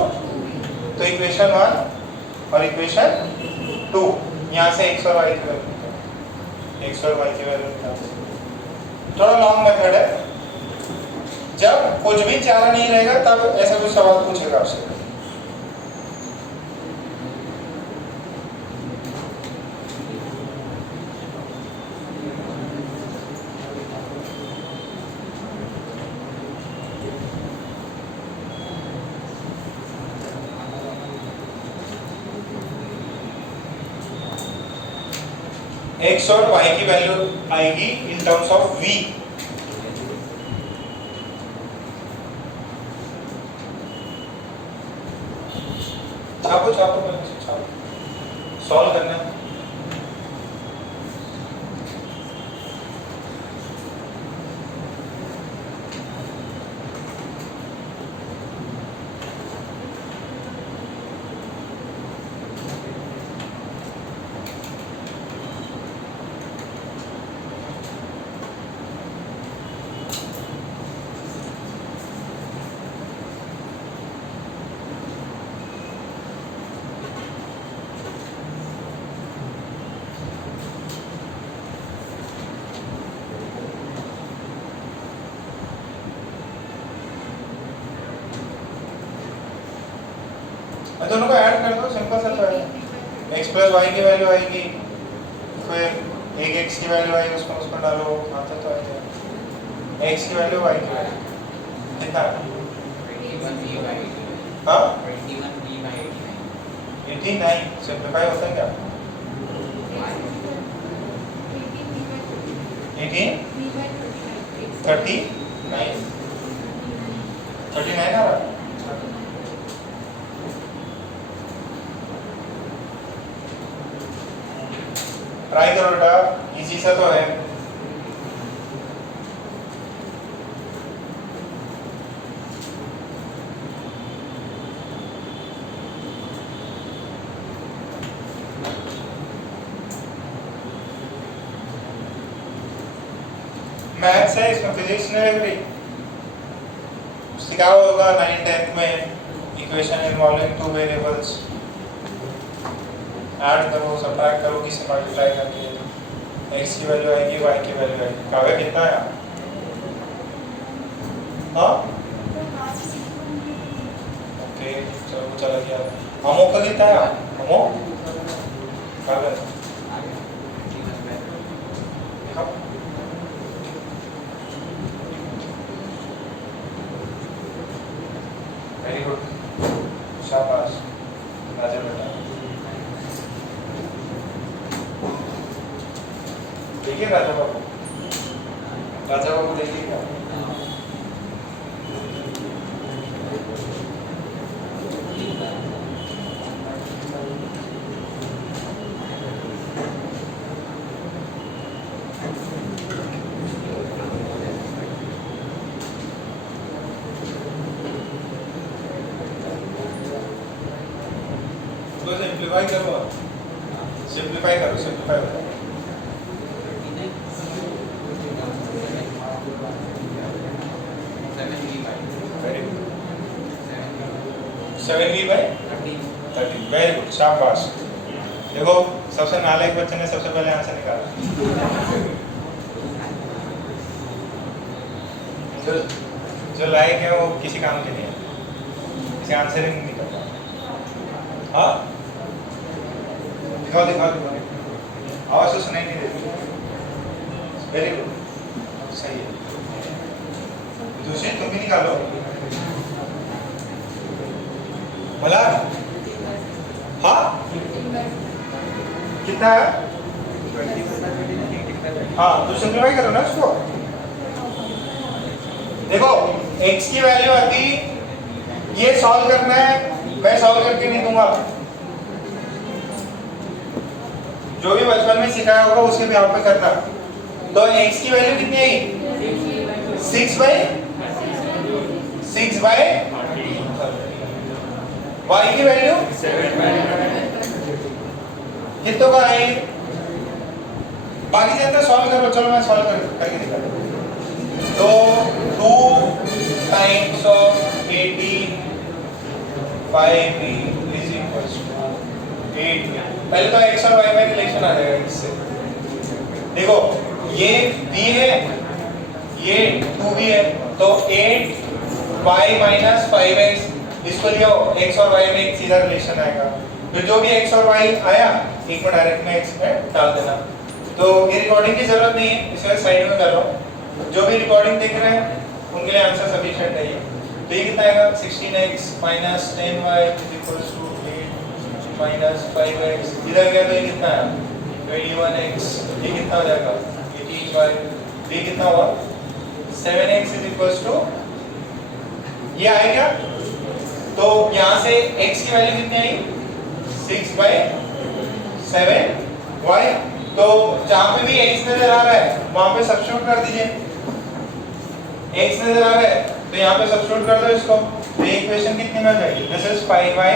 तो इक्वेशन 1 और इक्वेशन 2, यहाँ से x और y की वैल्यू, x और y की वैल्यू थोड़ा लॉन्ग मेथड है। जब कुछ भी चारा नहीं रहेगा तब ऐसा कुछ सवाल पूछेगा आपसे। x और y की वैल्यू आएगी इन टर्म्स ऑफ v। छापो छापो छापो, सॉल्व करना है। दोनों को ऐड कर दो, सिंपल सा है। x प्लस y की वैल्यू आएगी, फिर एक x की वैल्यू आएगी, उसको डालो, आंसर तो आ जाएगा। x की वैल्यू y की वैल्यू कितना है? 89 सिंपलीफाई होता है क्या? 39 आ रहा है। ट्राई करो बेटा, इजी सा तो है। मैथ्स है, इसमें फिजिक्स नहीं लग रही। सिखाया होगा 9th-10th में equation involving two variables, add करो, सबट्रैक्ट करो, किसी मल्टीप्लाई करके x की वैल्यू आएगी, y की वैल्यू आएगी। काव्य कितना है? हाँ ओके, चलो चला गया। अमो का कितना है? अमो काव्य वेरी गुड, शाबाश राजा बेटा। देखिए राजा बाबू, राजा बाबू देखिएगा। सिंप्लीफाई करो, सिंप्लीफाई करो, सिंप्लीफाई करो। Very good, 7v/13, very good, शाबाश। देखो सबसे नालायक बच्चे ने सबसे पहले आंसर निकाला। जो लायक है वो किसी काम के नहीं है, किसी आंसर ही नहीं करता। हाँ दिखाओ दिखाओ दिखाओ, आवाज तो सुनाई नहीं देती। वेरी गुड, सही है। दूसरी तुम भी निकालो भला। हाँ कितना है? हाँ तो सिंप्लीफाई करो ना इसको। देखो x की वैल्यू आती, ये सॉल्व करना है, मैं सॉल्व करके नहीं दूंगा, जो भी बचपन में सिखाया होगा उसके भी आप पे करना। तो x की वैल्यू कितनी आई? 6/6 y की वैल्यू 7/13 कितनों का आई? बाकी जानते सॉल्व करो, चलो मैं सॉल्व करके दिखाता हूँ। तो 2 times of 85 is equals to 8। पहले तो x और y में रिलेशन आ जाएगा इससे। देखो ये v है, ये 2v है, तो 8y minus 5x, इसको लियो x और y में एक सीधा रिलेशन आएगा। फिर जो भी x और y आया एक को डायरेक्ट में x में डाल देना। तो ये रिकॉर्डिंग की जरूरत नहीं है, इसको साइड में कर रहा हूँ। जो भी रिकॉर्डिंग देख रहे हैं उनके लिए आंसर सफिशिएंट है ये। तो ये कितना आएगा? 16x minus 10y equals to 8 minus 5x। इधर गया तो ये कितना है? 21x। ये कितना हो जाएगा? 18y। ये कितना हुआ? 7x is equals to, ये आएगा। तो यहाँ से x की वैल्यू कितनी आई? 6/7y। तो जहाँ पे भी x नजर आ रहा है वहां पे सब्स्टिट्यूट कर दीजिए। x नजर आ रहा है तो यहाँ पे सब्स्टिट्यूट कर दो इसको। तो ये इक्वेशन कितनी में हो जाएगी? This is 5y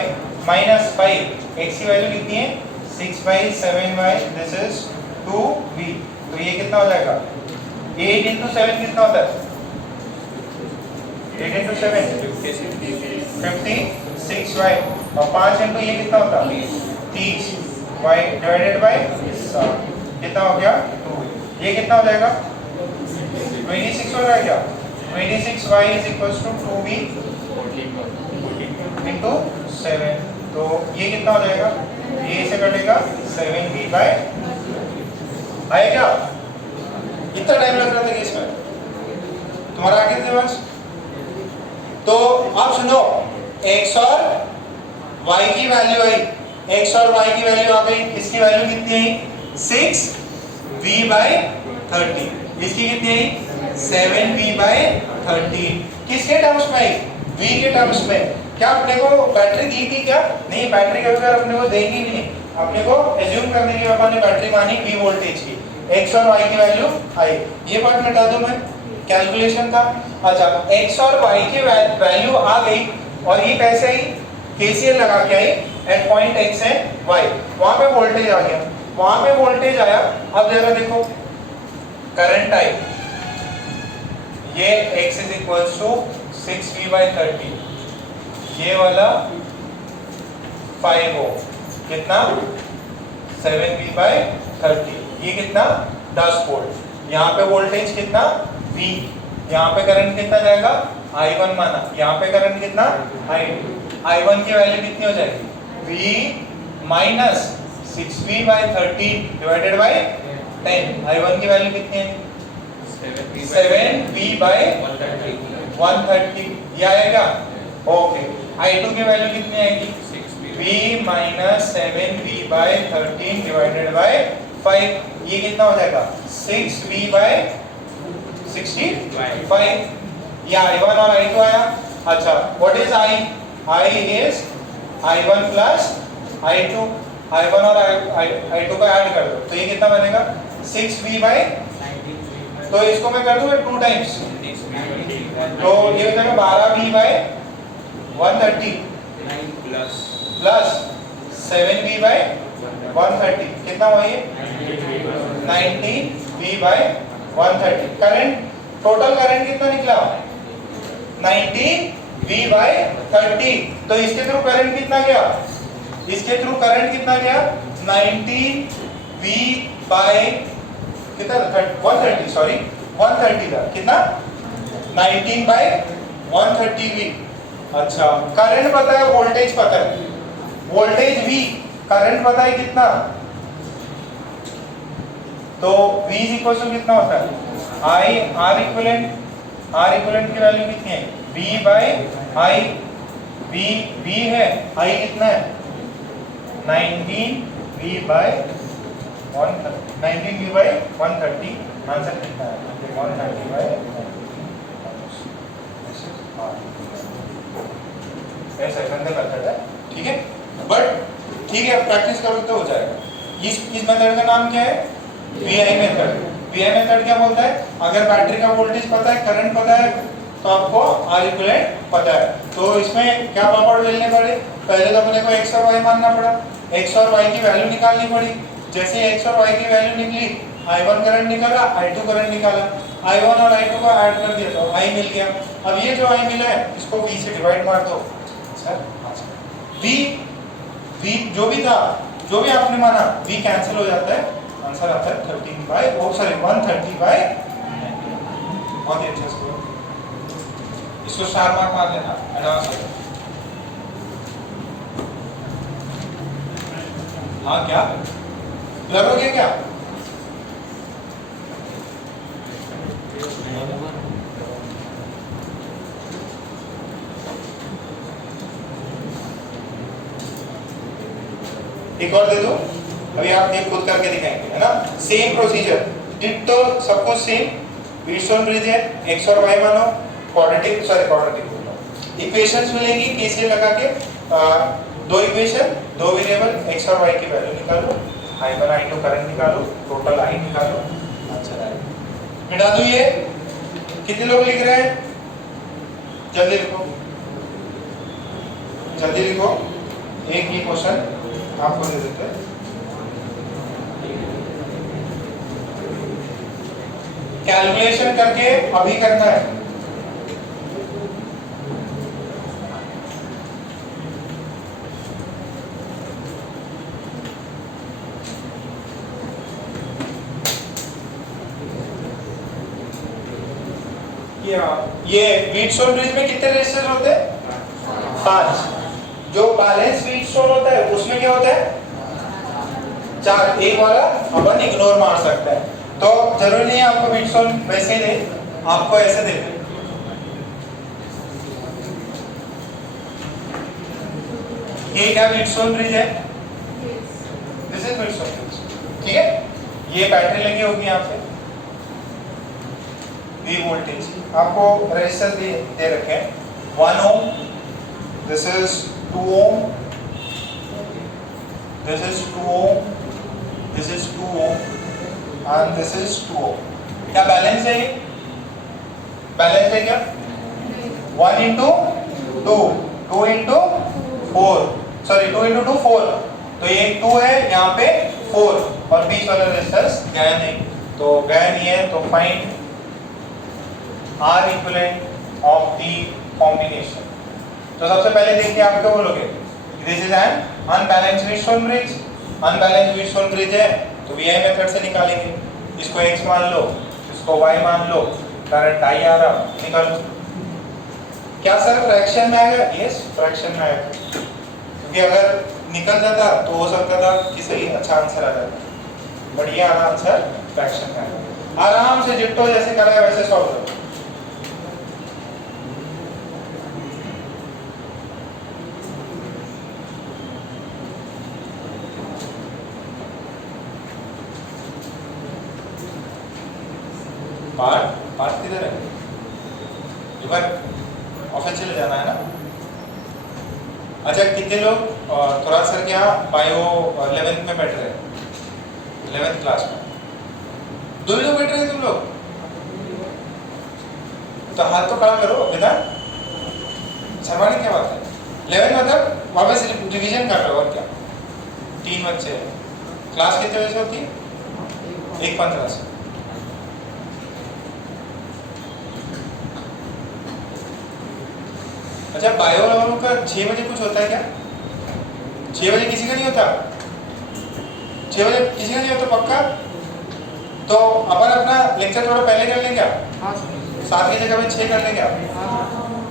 minus 5। x की वैल्यू कितनी है? 6/7y। This is 2v। तो ये कितना हो जाएगा? 8 into 7 कितना होता है? 8 into 7 56y। और 5 into ये कितना होता है? 30। y divided by 7 कितना हो गया? 2। ये कितना हो जाएगा? 26 हो रहा है क्या? 26y is equals to 2v into 7। तो ये कितना हो जाएगा? ये से कटेगा 7v by, आया क्या? इतना टाइम लग रहा था कि इसमें तुम्हारा आगे दिमाग। तो अब सुनो, x और y की वैल्यू आई, x और y की वैल्यू आ गई। इसकी वैल्यू कितनी आई? 6v/13। इसकी कितनी आई? 7v/13। किसके टर्म्स में आई? v के टर्म्स में। क्या अपने को बैटरी दी थी क्या? नहीं, बैटरी कभी अपने को देंगी भी नहीं। अपने को एज्यूम करने की अपन ने बैटरी मानी v वोल्टेज की। x और y की वैल्यू आई, ये पार्ट मिटा दूं मैं, कैलकुलेशन था। अच्छा, x और y की वैल्यू आ गई और ये कैसे आई? KCL लगा के I at point x and y। वहां पे वोल्टेज आ गया, वहां पे वोल्टेज आया। अब जरा देखो करंट आई, ये x is equals to 6v/13, ये वाला 5 हो, कितना? 7v/13। ये कितना? 10 वोल्ट। यहाँ पे वोल्टेज कितना? v। यहाँ पे करंट कितना जाएगा? I1 माना। यहाँ पे करंट कितना? I2। I1 की वैल्यू कितनी हो जाएगी? v minus 6v/13 divided by 10। I1 की वैल्यू कितनी है? 7v/130। ये आएगा। ओके, I2 की वैल्यू कितनी आएगी? v minus 7v/13 divided by 5। ये कितना हो जाएगा? 6v/65। ये I1 और I2 आया। अच्छा, what is I? I is I1 plus I2। I1 और I2 को ऐड कर दो तो ये कितना बनेगा? 6v/, तो इसको मैं कर दूं 2 टाइम्स, तो ये हो जाएगा 12v/130 प्लस 7V/130 कितना हुआ ये 90V/130। करंट टोटल करंट कितना निकला 90V/30। तो इसके थ्रू करंट कितना गया 90V बाय कितना 130 सॉरी 130 था कितना 19/130V। अच्छा करंट पता है वोल्टेज पता है वोल्टेज V करंट पता है कितना तो V कितना होता है I R इक्विवेलेंट की वैल्यू कितनी है V/I V है I कितना है 19V/130 आंसर कितना है 130/ऐसा मेथड है ठीक है बट ठीक है प्रैक्टिस करोगे तो हो जाएगा। इस मेथड का नाम क्या है VI मेथड। VI मेथड क्या बोलता है अगर बैटरी का वोल्टेज पता है करंट पता है तो आपको R इक्विवेलेंट पता है। तो इसमें क्या पापड़ बेलने पड़े पहले तो अपने को x और y मानना पड़ा x और y की वैल्यू निकालनी पड़ी। जैसे x और y की वैल्यू निकली I1 करंट निकाला I2 करंट निकाला I1 और I2 को ऐड कर दिया तो I मिल गया। अब ये जो I मिला है इसको V से डिवाइड मार दो सर V जो भी था जो भी आपने माना V कैंसिल हो जाता है आंसर आता है 130/90। बहुत ही अच्छा स्कोर इसको स्टार मार्क मार लेना एडवांस है। हाँ क्या ब्लर हो गया क्या एक और दे दो अभी आप एक खुद करके दिखाएंगे है ना सेम प्रोसीजर डिट्टो सब कुछ सेम व्हीटस्टोन ब्रिज है x और y मानो क्वाड्रेटिक इक्वेशंस मिलेंगी केसीएल लगा के दो इक्वेशन दो वेरिएबल x और y की वैल्यू निकालो I1 I2 करंट निकालो टोटल I निकालो आंसर आएगा। मिटा दो ये कितने लोग लिख रहे हैं जल्दी लिखो एक ही क्वेश्चन आपको दे देते हैं कैलकुलेशन करके अभी करना है। ये व्हीटस्टोन ब्रिज में कितने रेजिस्टर होते हैं 5। जो बैलेंस व्हीटस्टोन होता है उसमें क्या होता है 4 एक वाला अपन इग्नोर मार सकता है। तो जरूरी नहीं है आपको व्हीटस्टोन वैसे ही दे आपको ऐसे दे ये क्या व्हीटस्टोन ब्रिज है दिस इज व्हीटस्टोन ब्रिज ठीक है। ये बैटरी लगी होगी यहाँ पे V वोल्टेज आपको रेजिस्टर दे रखे हैं 1 ohm this is 2 ohm this is 2 ohm this is 2 ohm and this is 2 ohm। क्या बैलेंस है ये बैलेंस है क्या 1 into 2 2 into 4 सॉरी 2 into 2 4 तो ये 2 है यहाँ पे 4 और बीच वाला रेजिस्टेंस गया नहीं तो गया नहीं है तो find R equivalent of the combination। तो सबसे पहले देखिए आप क्या बोलोगे this is an unbalanced Wheatstone bridge unbalanced Wheatstone bridge है तो VI मेथड से निकालेंगे इसको x मान लो इसको y मान लो करंट I आ रहा निकालो। क्या सर फ्रैक्शन में आएगा यस फ्रैक्शन में आएगा क्योंकि अगर निकल जाता तो हो सकता था कि सही अच्छा आंसर आ जाता बट ये आंसर फ्रैक्शन में आएगा। आराम से जिट्टो जैसे करा है वैसे सॉल्व करो। पार्ट किधर है इधर ऑफिस चले जाना है ना। अच्छा कितने लोग थोड़ा सर के यहाँ बायो 11th में बैठ रहे हैं 11th क्लास में 2 लोग बैठ रहे हैं तुम लोग तो हाथ तो खड़ा करो बिना शर्माने क्या बात है 11 मतलब वापस रिवीजन कर रहे हो और क्या 3 बच्चे हैं। क्लास कितने बजे से होती है? 1:15 से। अच्छा, बायो वालों का 6 बजे कुछ होता है क्या? 6 बजे किसी का नहीं होता? 6 बजे किसी का नहीं होता पक्का? तो अपन अपना लेक्चर थोड़ा पहले कर लेंगे क्या? 7 की जगह पे 6 कर लेंगे आप?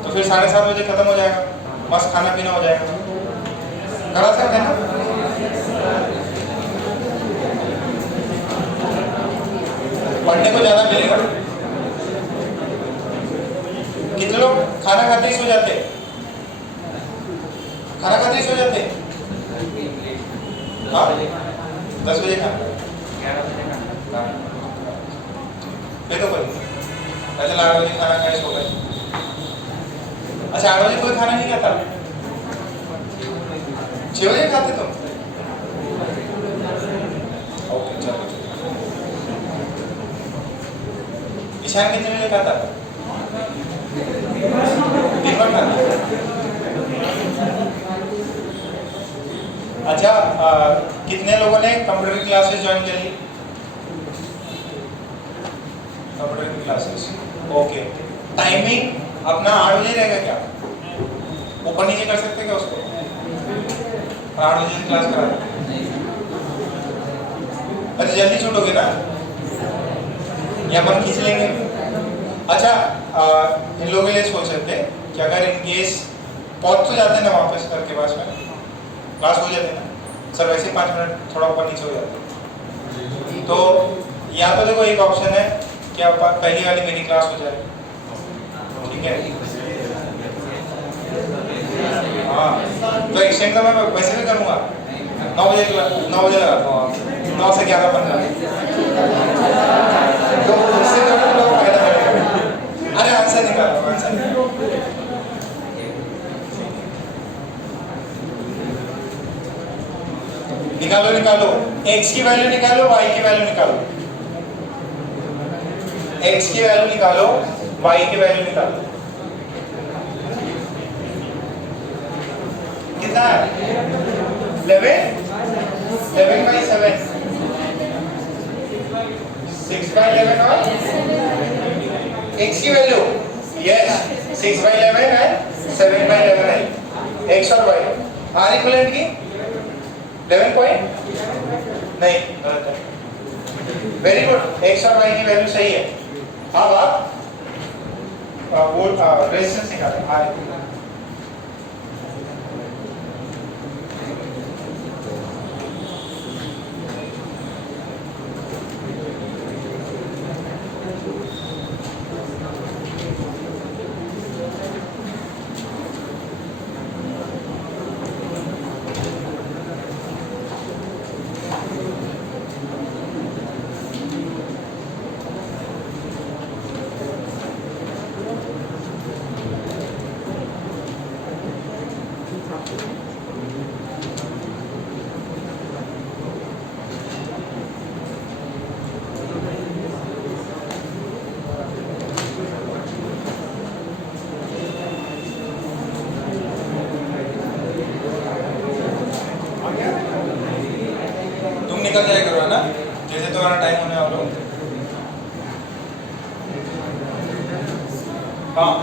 तो फिर 7:30 बजे खत्म हो जाएगा, मस्त खाना पीना हो जाएगा। करा सकते हैं ना? पढ़ने को ज्यादा मिलेगा। कितने लोग खाना खाते ही सो जाते? खाना खाते ही सो जाते? हाँ, 10 बजे खाना, फिर तो कोई ऐसे 8 बजे खाना खाए सो गए। अच्छा, 8 बजे कोई खाना नहीं खाता? 6 बजे खाते तुम? ओके, चलो। ईशान कितने बजे खाता? दिन भर खाता? अच्छा, कितने लोगों ने कंप्यूटर की क्लासेस ज्वाइन कर ली? कंप्यूटर की क्लासेस, ओके। टाइमिंग अपना 8 बजे रहेगा क्या? ऊपर नीचे कर सकते क्या उसको? 8 बजे क्लास करा। अरे जल्दी छूटोगे ना, या अपन खींच लेंगे। अच्छा, इन लोगों के लिए सोच सकते हैं कि अगर इन केस पहुंच तो जाते हैं ना वापस घर के पास में, क्लास हो जाती है ना सर, वैसे 5 मिनट थोड़ा ऊपर नीचे हो जाते हैं। तो या तो देखो एक ऑप्शन है कि आप पहली वाली मेरी क्लास हो जाए, ठीक है? हाँ, तो एक्सटेंड तो मैं वैसे भी करूँगा। 9 बजे लगाता हूँ, 9 से 11:15। तो उससे तो फायदा मिलेगा। अरे आंसर निकालो, आंसर निकालो। x की वैल्यू निकालो, y की वैल्यू निकालो। x की वैल्यू निकालो, y की वैल्यू निकालो। कितना है? 11/7। 6/11 और x की वैल्यू, यस, 6/11 है, 7/11 है। x और y आर इक्वलेंट की 11 पॉइंट नहीं, गलत है। वेरी गुड, x और y की वैल्यू सही है। अब आप वो रेजिस्टेंस निकालें, आर इक्वलेंट। निकल जाए करो, है ना? जैसे तुम्हारा टाइम होने वाला हो। हाँ,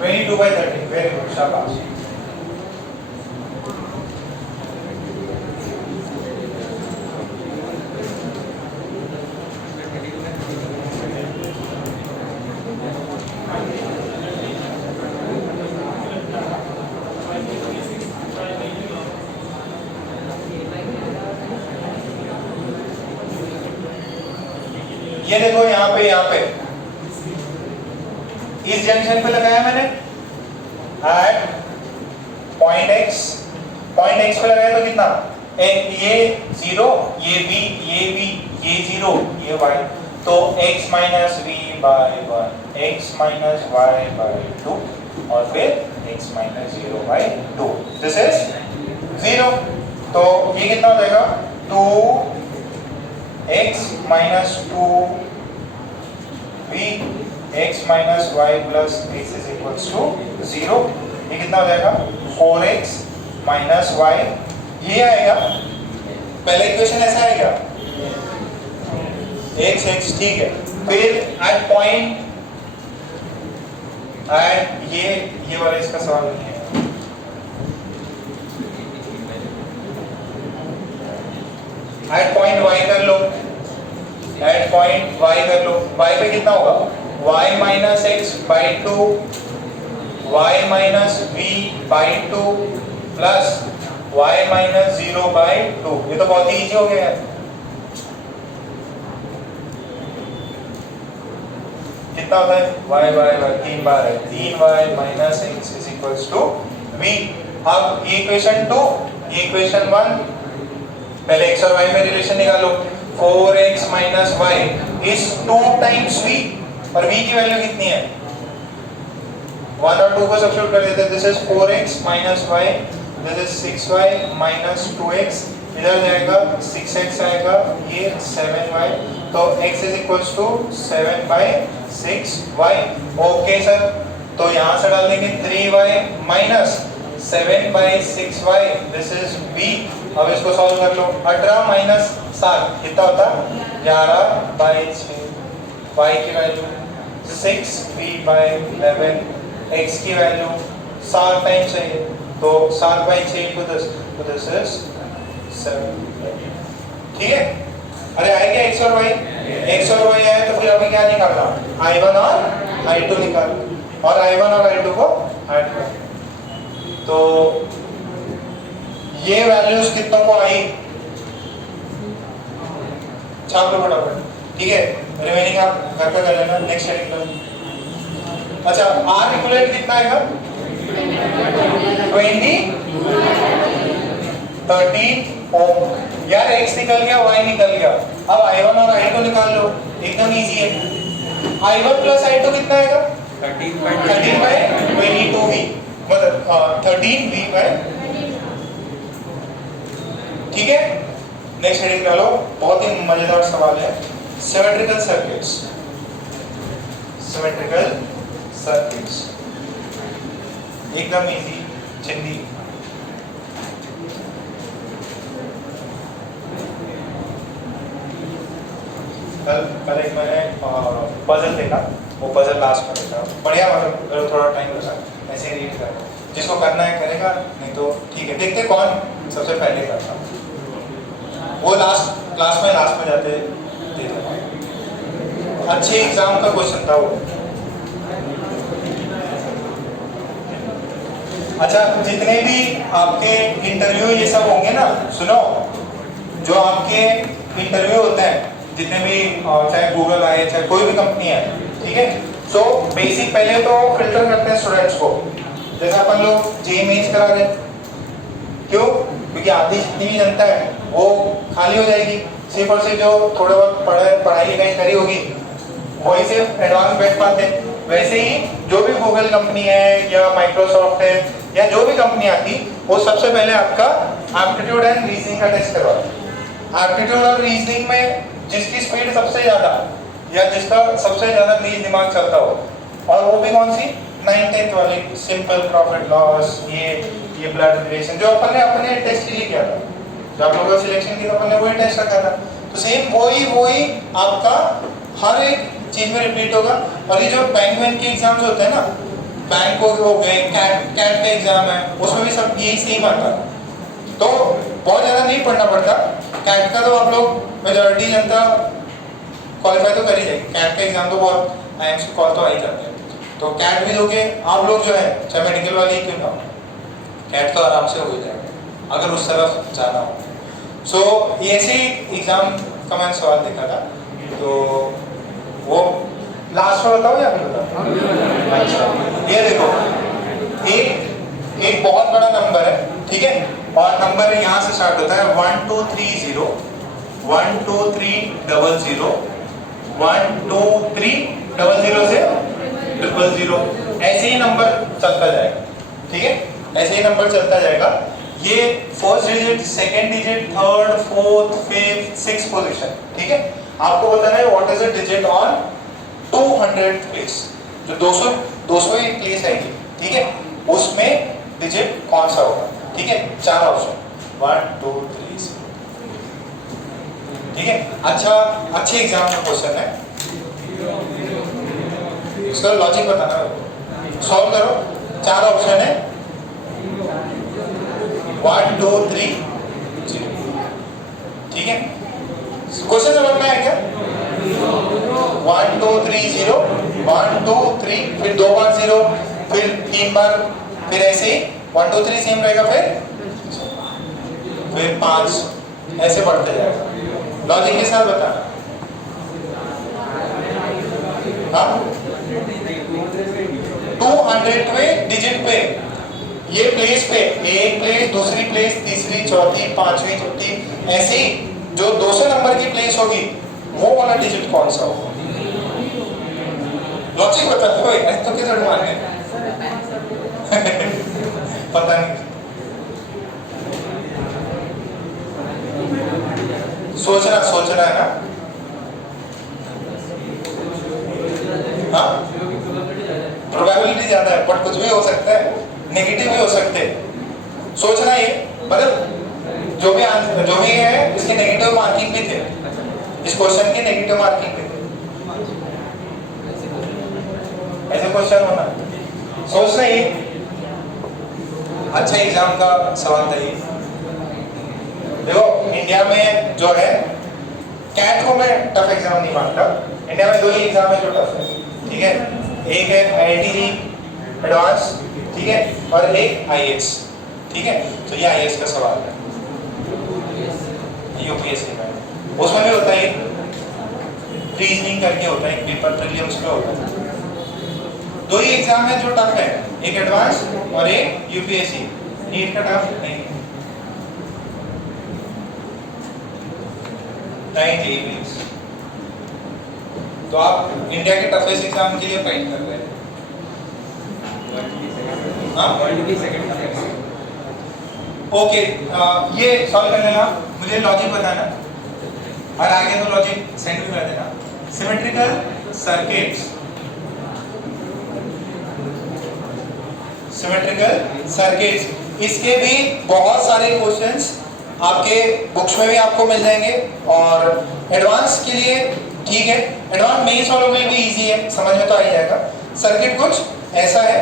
22/30, वेरी गुड, शाबाश। ये देखो यहाँ पे इस जंक्शन पे लगाया मैंने एट पॉइंट x पे लगाया तो कितना? ये 0, ये b, ये 0, ये y, तो x minus v by 1, x minus y by 2 और फिर x minus 0 by 2, this is 0। तो ये कितना हो जाएगा? 2x minus 2v x minus y plus x is equals to 0। ये कितना हो जाएगा? 4x माइनस y ये आएगा, पहला इक्वेशन ऐसा आएगा x x, ठीक है। फिर एट पॉइंट, एट ये वाला इसका सवाल नहीं है, एट पॉइंट y कर लो, एट पॉइंट y कर लो, y पे कितना होगा y minus x by two, y minus v by two plus y minus 0 by two. ये तो बहुत ही इजी हो गया है। कितना होता है y 3 बार है, 3y minus x is equals to v। अब ये इक्वेशन 2, ये इक्वेशन 1, पहले x और y में रिलेशन निकालो। 4x minus y is 2 times v, और v की वैल्यू कितनी है 1 और 2 को सब्स्टिट्यूट कर देते हैं। This is 4x minus y, this is 6y minus 2x, इधर जाएगा 6x आएगा, ये 7y, तो x is equals to 7/6y। Okay sir, तो यहाँ से डाल देंगे 3y minus 7/6y, this is v। अब इसको सॉल्व कर लो, 18 माइनस 7 कितना होता है 11/6, y की वैल्यू 6v/11, x की वैल्यू 7 टाइम्स है, तो 7/6 to this, तो दिस इज 7। ठीक है, अरे आए क्या x और y, x और y आए तो फिर हमें क्या निकालना, i1 और i2 निकाल, और i1 और i2 को ऐड कर। तो ये वैल्यूज कितनों को आई, छाप लो फटाफट, ठीक है। रिमेनिंग आप घर पे कर लेना, नेक्स्ट शेडिंग कर। अच्छा, आर इक्विवेलेंट कितना आएगा 13 ओम। यार x निकल गया, y निकल गया, अब i1 और i2 निकाल लो, एकदम इजी है। i1 प्लस i2 कितना आएगा 13/22v, मतलब 13v/, ठीक है। नेक्स्ट हेडिंग डालो, बहुत ही मजेदार सवाल है, सिमेट्रिकल सर्किट्स। सिमेट्रिकल सर्किट्स एकदम इजी, जल्दी। कल एक मैंने पजल देखा, वो पजल लास्ट में देखा, बढ़िया, मतलब थोड़ा टाइम लगा, ऐसे ही रीड कर, जिसको करना है करेगा, नहीं तो ठीक है। देखते कौन सबसे पहले करता, वो लास्ट क्लास में जाते देते। अच्छे एग्जाम का क्वेश्चन था वो। अच्छा, जितने भी आपके इंटरव्यू ये सब होंगे ना, सुनो, जो आपके इंटरव्यू होते हैं जितने भी, चाहे गूगल आए चाहे कोई भी कंपनी है, ठीक है। सो बेसिक पहले तो फिल्टर करते हैं स्टूडेंट्स को, जैसे अपन लोग जेईई मेंस करा रहे हैं, क्यों, क्योंकि आधी जितनी भी जनता है वो खाली हो जाएगी, सिर्फ और सिर्फ जो थोड़ा बहुत पढ़ाई लिखाई करी होगी वही सिर्फ एडवांस बैठ पाते हैं। वैसे ही जो भी गूगल कंपनी है या माइक्रोसॉफ्ट है या जो भी कंपनी आती, वो सबसे पहले आपका एप्टीट्यूड एंड रीजनिंग का टेस्ट करवाते। एप्टीट्यूड और रीजनिंग में जिसकी स्पीड सबसे ज्यादा या जिसका सबसे ज्यादा तेज दिमाग चलता हो, और वो भी कौन सी 9th वाली, सिंपल, प्रॉफिट लॉस, ये ब्लड रिलेशन, जो अपन ने अपने टेस्ट के लिए किया था, जो आप लोगों का सिलेक्शन किया था अपन ने वही टेस्ट रखा था। तो सेम वही आपका हर एक चीज में रिपीट होगा। और ये जो बैंक के एग्जाम्स होते हैं ना, बैंक हो गए, कैट का एग्जाम है, उसमें भी सब यही सेम आता है, तो बहुत ज़्यादा नहीं पढ़ना पड़ता। कैट का तो आप लोग मेजॉरिटी जनता क्वालिफाई तो कर ही जाएगी, कैट का एग्जाम तो बहुत आईएमएस कॉल तो आ ही जाते हैं, तो कैट भी दोगे आप लोग, जो है चाहे मेडिकल वाले ही क्यों ना, कैट तो आराम से हो ही जाएगा अगर उस तरफ जाना हो। सो ऐसे एग्जाम का मैंने सवाल देखा था, तो वो लास्ट में बताओ या फिर बताओ? अच्छा, ये देखो, एक बहुत बड़ा नंबर है, ठीक है, और नंबर यहाँ से स्टार्ट होता है 1 2 3 0 1 2 3 0 0 1 2 3 0 0 से 0 0, ऐसे ही नंबर चलता जाएगा, ठीक है, ऐसे ही नंबर चलता जाएगा। ये first digit, second digit, third, fourth, fifth, sixth position, ठीक है। आपको बताना है what is the digit on 200th place, जो 200 प्लेस आएगी, ठीक है, उसमें डिजिट कौन सा होगा, ठीक है। 4 ऑप्शन, 1 2 3 ठीक है। अच्छा, अच्छे एग्जाम का क्वेश्चन है, इसका लॉजिक बताना है, सॉल्व करो। 4 ऑप्शन है 1 2 3 0, ठीक है। क्वेश्चन समझ में आया क्या? 1 2 3 0, 1 2 3, फिर 2 बार 0, फिर 3 बार, फिर ऐसे ही 1 2 3 सेम रहेगा, फिर 5, ऐसे बढ़ते जाएगा। लॉजिक के साथ बताना। हाँ 200वें डिजिट पे, ये प्लेस पे, एक प्लेस, दूसरी प्लेस, तीसरी, चौथी, पांचवी, छठी, ऐसे ही जो 200 नंबर की प्लेस होगी वो वाला डिजिट कौन सा होगा? लॉजिक बताते हो, ऐसे तो कैसे माने पता नहीं, सोचना है ना। हाँ प्रोबेबिलिटी ज्यादा है, बट कुछ भी हो सकता है, नेगेटिव भी हो सकते हैं। सोचना ये मतलब जो भी है इसके नेगेटिव मार्किंग भी थे, इस क्वेश्चन की नेगेटिव मार्किंग भी थे, ऐसे क्वेश्चन होना, सोचना ये अच्छा एग्जाम का सवाल था ये। देखो इंडिया में जो है, कैट को मैं टफ एग्जाम नहीं मानता, इंडिया में 2 ही एग्जाम है जो टफ है, ठीक है। एक है IIT एडवांस, ठीक है, और एक IAS, ठीक है। तो ये IAS का सवाल है, UPSC में, उसमें भी होता है रीजनिंग करके होता है, एक पेपर प्रीलिम्स में होता है। 2 ही एग्जाम है जो टफ है, एक एडवांस और एक UPSC। नीट का टफ नहीं नहीं। तो आप इंडिया के टफेस्ट एग्जाम के लिए फाइट कर रहे हैं, हाँ ओके। ये सॉल्व कर लेना, मुझे लॉजिक बताना और आगे तो लॉजिक सेंड भी कर देना। सिमेट्रिकल सर्किट्स, इसके भी बहुत सारे क्वेश्चंस आपके बुक्स में भी आपको मिल जाएंगे, और एडवांस के लिए ठीक है, एडवांस मेंस वालों में भी इजी है, समझ में तो आ ही जाएगा। सर्किट कुछ ऐसा है,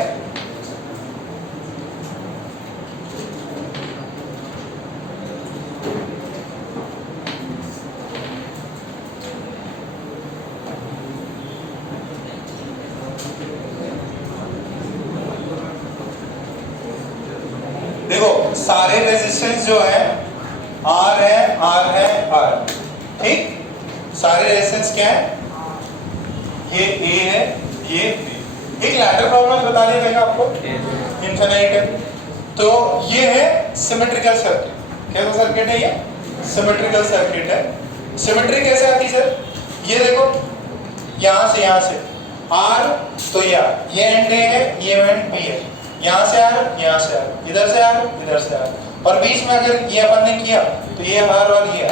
देखो सारे रेजिस्टेंस जो है R है, ठीक। सारे रेजिस्टेंस क्या है, ये A है, ये B। एक लैडर प्रॉब्लम बता दिया जाएगा आपको, इनफिनाइट है, तो ये है सिमेट्रिकल सर्किट। कैसा सर्किट है ये? सिमेट्रिकल सर्किट है। सिमेट्री कैसे आती है सर? ये देखो यहाँ से R, तो ये एंड A है, ये एंड B है, यहाँ से R, इधर से R, और बीच में अगर ये अपन ने किया तो ये R और ये R,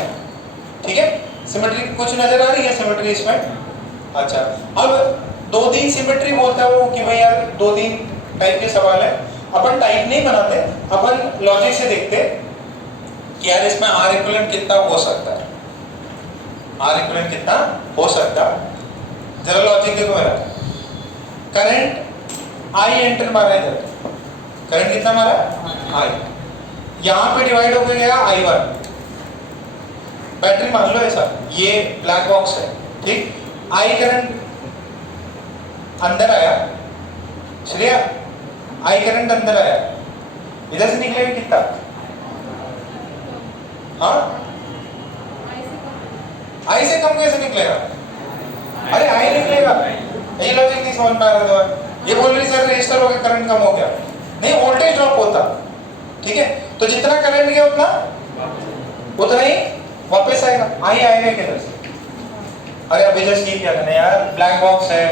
ठीक है। सिमेट्री कुछ नजर आ रही है सिमेट्री इसमें? अच्छा, अब 2-3 सिमेट्री बोलता है वो कि भाई यार 2-3 टाइप के सवाल है, अपन टाइप नहीं बनाते, अपन लॉजिक से देखते कि यार इसमें R इक्विवेलेंट कितना हो सकता है, R इक्विवेलेंट कितना हो सकता है। जरा लॉजिक देखो मेरा, करंट I एंटर मारा है, इधर करंट कितना मारा I, यहाँ पे डिवाइड हो गया I1, बैटरी मान लो ऐसा, ये ब्लैक बॉक्स है, ठीक। I करंट अंदर आया, चलिए I करंट अंदर आया, इधर से निकलेगा कितना? हाँ I से कम कैसे निकलेगा? अरे I निकलेगा, ये लॉजिक नहीं समझ में आ रहा है। ये बोल रही सर रजिस्टर हो गया, करंट कम हो गया, नहीं वोल्टेज ड्रॉप होता, ठीक है। तो जितना करंट गया उतना ही वापस आएगा, आई आएगा किधर से? अरे अभी जस्ट ये क्या करना यार, ब्लैक बॉक्स है।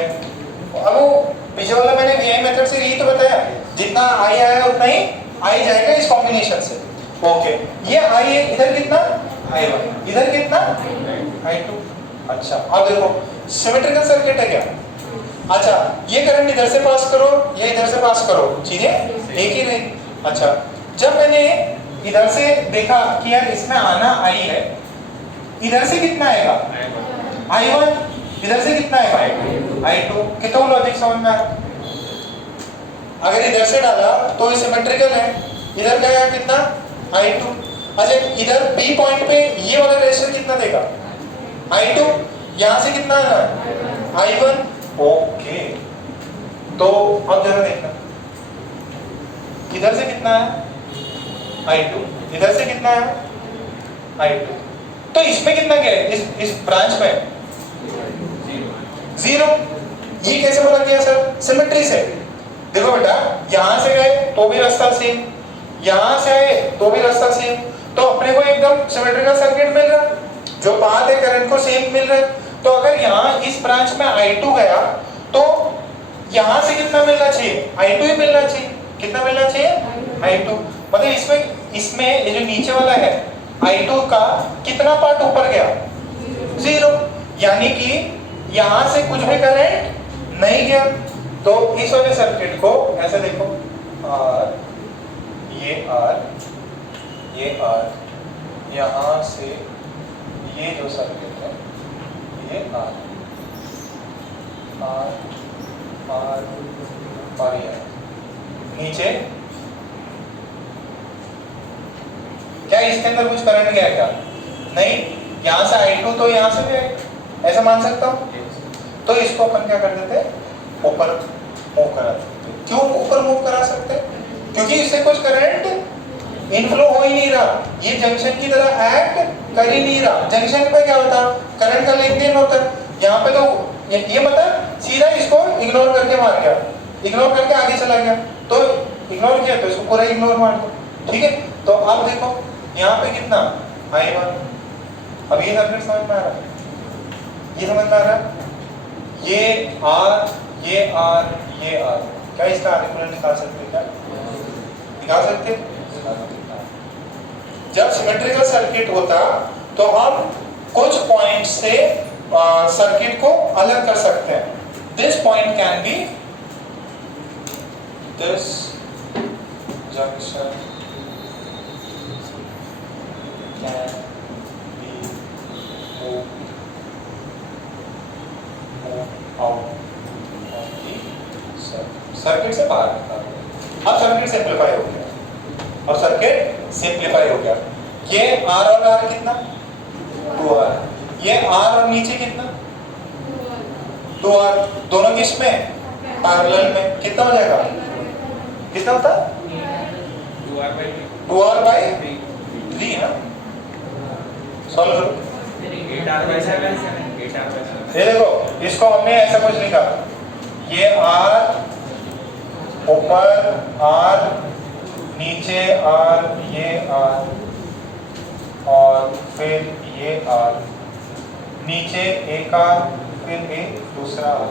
अब वो पीछे वाला मैंने VI मेथड से यही तो बताया, जितना आई आया उतना ही आई जाएगा इस कॉम्बिनेशन से। ओके, ये आई है, इधर कितना I1, इधर कितना I2। अच्छा अब देखो सिमेट्रिकल सर्किट है क्या? अच्छा, ये करंट इधर से पास करो, ये इधर से पास करो, चीजें एक ही नहीं। अच्छा, जब मैंने इधर से देखा कि यार इसमें आना आई है, इधर से कितना आएगा I1, इधर से कितना आएगा I2। कितना लॉजिक समझ में आया? अगर इधर से डाला तो सिमेट्रिकल है, इधर गया कितना I2। अच्छा इधर B पॉइंट पे ये वाला रेशियो कितना देगा I2, यहां से कितना आना I1। ओके तो अब जरा देखना इधर से कितना है I2, इधर से कितना है I2, तो इसमें कितना गया है इस ब्रांच में 0। ये कैसे पता किया सर? सिमेट्री से। देखो बेटा यहां से गए तो भी रास्ता सेम, यहां से आए तो भी रास्ता सेम, तो अपने को एकदम सिमेट्रिकल सर्किट मिल रहा, जो पाथ है करंट को सेम मिल रहा है। तो अगर यहाँ इस ब्रांच में I2 गया तो यहां से कितना मिलना चाहिए I2 ही मिलना चाहिए। कितना मिलना चाहिए I2। मतलब इसमें ये जो नीचे वाला है I2 का कितना पार्ट ऊपर गया 0, यानी कि यहां से कुछ भी करंट नहीं गया। तो इस वाले सर्किट को ऐसे देखो R, ये R, ये R, यहां से ये जो सर्किट है ये R, R, R और ये नीचे क्या इसके अंदर कुछ करंट गया क्या? नहीं, यहां से I2 तो यहां से भी है, ऐसा मान सकता हूं। तो इसको अपन क्या कर देते ऊपर मूव करा सकते। क्यों ऊपर मूव करा सकते? क्योंकि इससे कुछ करंट इनफ्लो हो ही नहीं रहा, ये जंक्शन की तरह एक्ट कर ही नहीं रहा। जंक्शन पे क्या होता करंट का लेन देन होता है, यहाँ पे तो ये मतलब सीधा इसको इग्नोर करके मार गया, इग्नोर करके आगे चला गया। तो इग्नोर किया तो इसको पूरा इग्नोर मार दो, ठीक है। तो अब देखो यहाँ पे कितना I1। अब ये सर्किट समझ में आ रहा है, ये समझ में आ रहा है, ये R, ये R, ये R। क्या इसका आर्टिकुलर निकाल सकते क्या? निकाल सकते। जब सिमेट्रिकल सर्किट होता तो हम कुछ पॉइंट से सर्किट को अलग कर सकते हैं। This point can be this junction can be moved out of the circuit से बाहर निकाल। अब सर्किट सिंप्लीफाई हो गया, अब सर्किट सिंप्लीफाई हो गया। ये R और R कितना 2R, ये R और नीचे कितना 2R, दोनों किस में पैरेलल में। कितना हो जाएगा? कितना होता 2R by 3 ना। सॉल्व करो। ये देखो इसको हमने ऐसा कुछ लिखा, ये R ऊपर R, नीचे R, ये R और फिर ये R, नीचे एक R, फिर एक दूसरा R।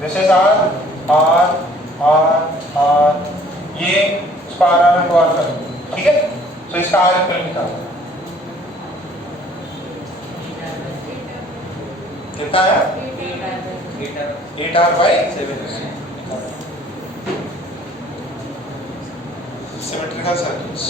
This is R, R, R, R, ये इसको R R R करो, ठीक है। तो इसका R इक्वल निकालो, कितना है 8R by 7। Symmetrical circuits.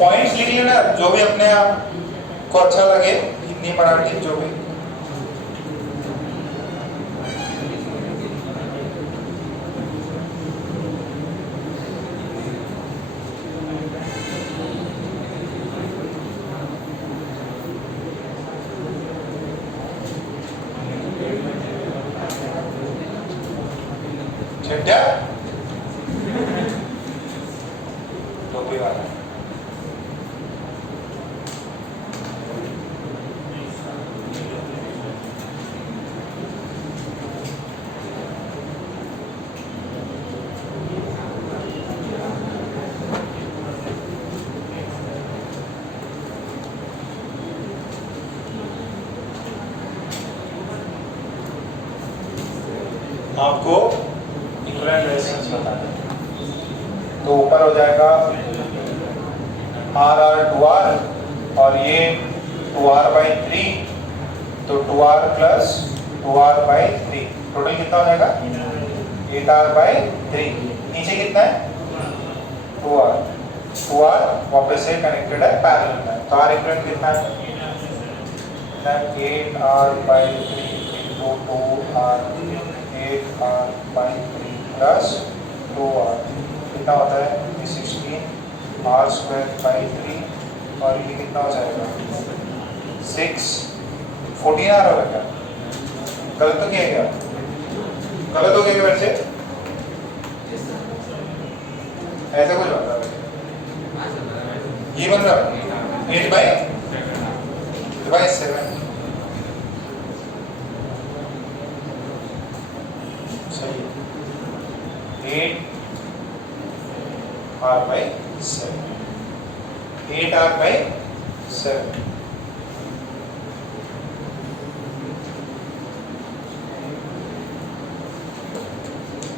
Points लिख लेना जो भी अपने आप को अच्छा लगे, हिंदी मराठी जो भी। छठा टोपी वाला आपको इक्विवेलेंट रेजिस्टेंस बताना है। तो ऊपर हो जाएगा आर आर 2R और ये 2R/3, तो 2R प्लस 2R/3 टोटल कितना हो जाएगा 8R/3। नीचे कितना है 2R वापस से कनेक्टेड है पैरेलल में, तो R इक्विवेलेंट कितना है 8R/3 into 2R 8R/3 plus 2R कितना होता है 16 R²/3 और ये कितना हो जाएगा 6 14R हो गया। गलत तो किया गया, गलत हो गया वैसे ऐसा कुछ बन रहा है, ये बन रहा है 8/7 सही 8R/7 8R/7।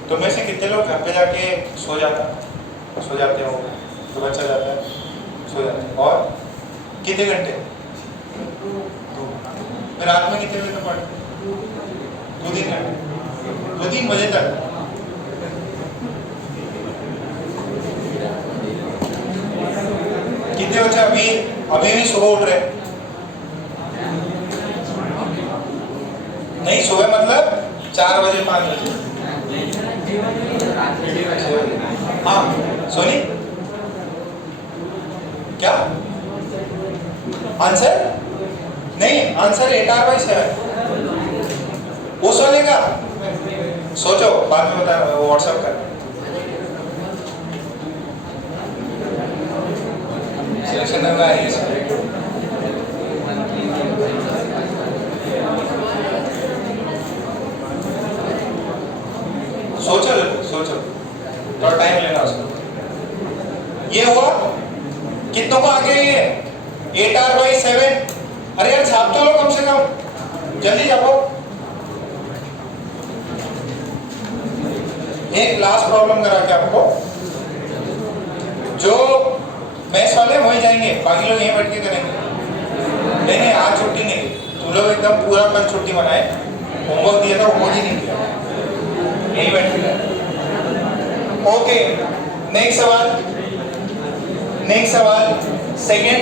तो में से कितने लोग घर पे जाके सो जाते हो तो बच्चा जाता है सो जाते हैं, और कितने घंटे फिर रात में कितने बजे तक पढ़ते 2-3 घंटे 2-3 बजे तक। कितने बच्चे अभी भी सुबह उठ रहे नहीं, सुबह मतलब 4 बजे 5 बजे। हाँ सोनी क्या आंसर नहीं, आंसर 8R/7 वो सोने का सोचो बाद में बता, व्हाट्सएप कर सिलेक्शन नंबर आएगी। सोचो थोड़ा टाइम लेना उसको। ये हुआ कितनों को आ गया ये 8R/7। अरे यार छाप तो लो कम से कम, जल्दी छापो। एक लास्ट प्रॉब्लम करा के आपको, जो मैथ्स वाले वही जाएंगे, बाकी लोग यहीं बैठ के करेंगे। नहीं आज छुट्टी नहीं, तुम लोग एकदम पूरा कल छुट्टी बनाए, होमवर्क दिया था वो ही नहीं किया, यहीं बैठ के। ओके नेक्स्ट सवाल सेकंड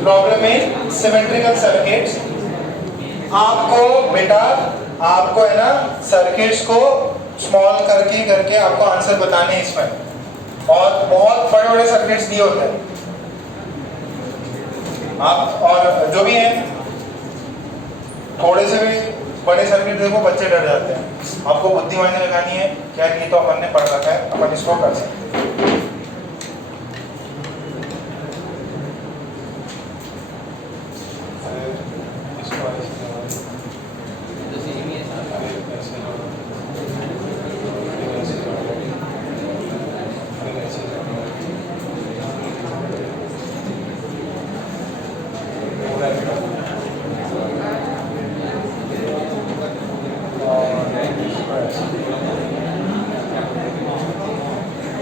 प्रॉब्लम में सिमेट्रिकल सर्किट्स। आपको है ना सर्किट्स को स्मॉल करके आपको आंसर बताने हैं इसमें, और बहुत बड़े सर्किट्स दिए होते हैं आप, और जो भी हैं थोड़े से भी बड़े सर्किट देखो बच्चे डर जाते हैं। आपको बुद्धिमानी लगानी है, क्या ये तो अपन ने पढ़ रखा है, अपन इसको कर सकते हैं।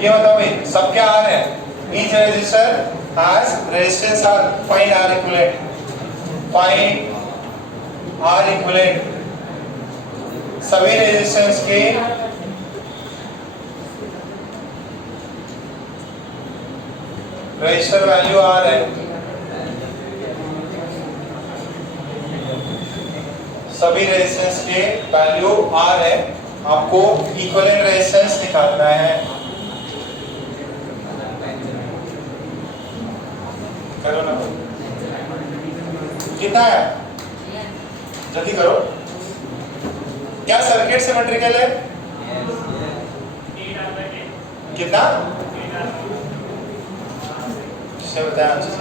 ये बताओ भाई सब क्या आ रहे हैं, each resistor has resistance R, find R equivalent, सभी रेजिस्टेंस के रजिस्टर वैल्यू R है, सभी रेजिस्टेंस के वैल्यू R है, आपको इक्विवेलेंट रेजिस्टेंस निकालना है। करो ना, कितना है जल्दी करो। क्या सर्किट सिमेट्रिकल है? कितना से बताया आंसर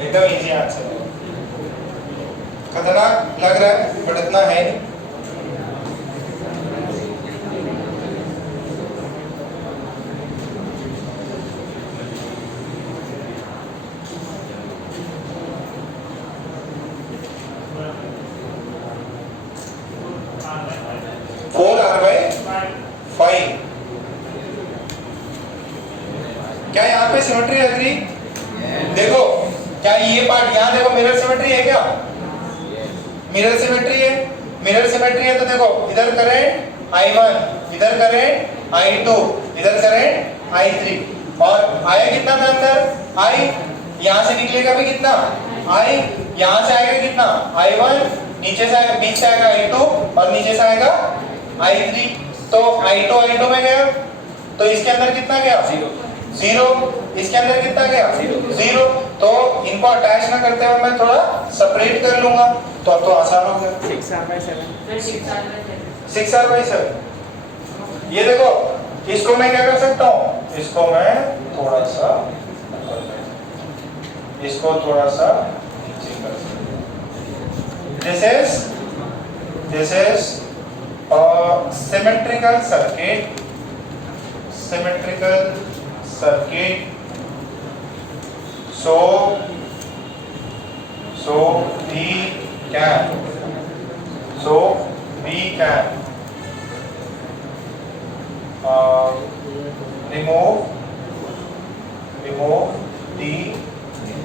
एकदम इजी आंसर है। खतरनाक लग रहा है बट इतना है नहीं। Symmetry agree? देखो क्या ये पार्ट यहाँ देखो मिरर सिमेट्री है क्या? मिरर सिमेट्री है, मिरर सिमेट्री है तो देखो इधर करंट I1, इधर करंट I2, इधर करंट I3 और आया कितना था अंदर I, यहाँ से निकलेगा भी कितना I, यहाँ से आएगा कितना I1, नीचे से आएगा बीच से आएगा I2 और नीचे से आएगा I3, तो I2 में गया तो इसके अंदर कितना गया 0, इसके अंदर कितना गया 0, तो इनको अटैच ना करते हुए मैं थोड़ा सेपरेट कर लूंगा तो अब तो आसान हो गया 6R/7। ये देखो इसको मैं क्या कर सकता हूँ, इसको मैं थोड़ा सा नीचे कर सकता हूँ। This is a symmetrical circuit so we can remove the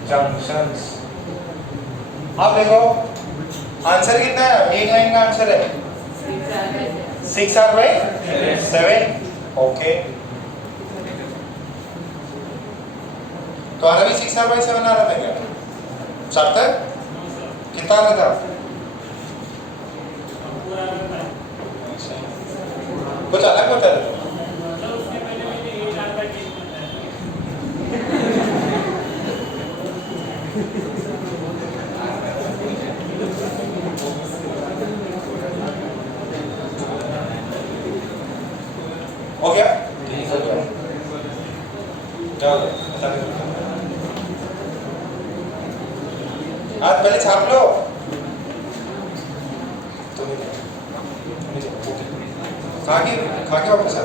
junctions। अब देखो आंसर कितना है, 8 लाइन का आंसर है 6R/7। ओके तो आ रहा भी 6R/7 आ रहा था क्या सार्थक? कितना आ रहा था? कुछ अलग होता है हो गया? आज पहले छाप लो खा के वापस आ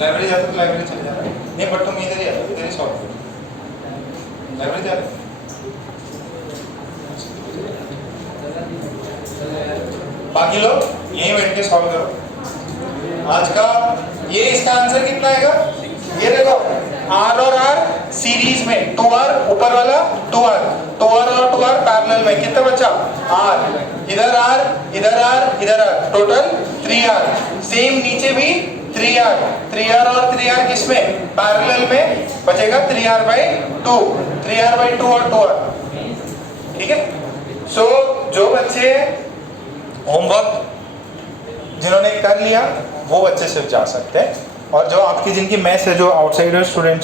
लाइब्रेरी जाते तो लाइब्रेरी चले जाना नहीं, बट तुम इधर ही आता, इधर ही सॉल्व करो। लाइब्रेरी जा रहे बाकी लोग यहीं बैठ के सॉल्व करो। आज का ये इसका आंसर कितना आएगा, ये देखो R और R सीरीज में 2R ऊपर वाला 2R और 2R पैरेलल में कितना बचा R, इधर R इधर R इधर R टोटल 3R, सेम नीचे भी 3R और 3R किसमें पैरेलल में बचेगा 3R/2 और 2R। ठीक है, सो जो बच्चे होमवर्क जिन्होंने कर लिया वो बच्चे सिर्फ जा सकते हैं, और जो आपकी जिनकी मैथ्स है जो आउटसाइडर स्टूडेंट्स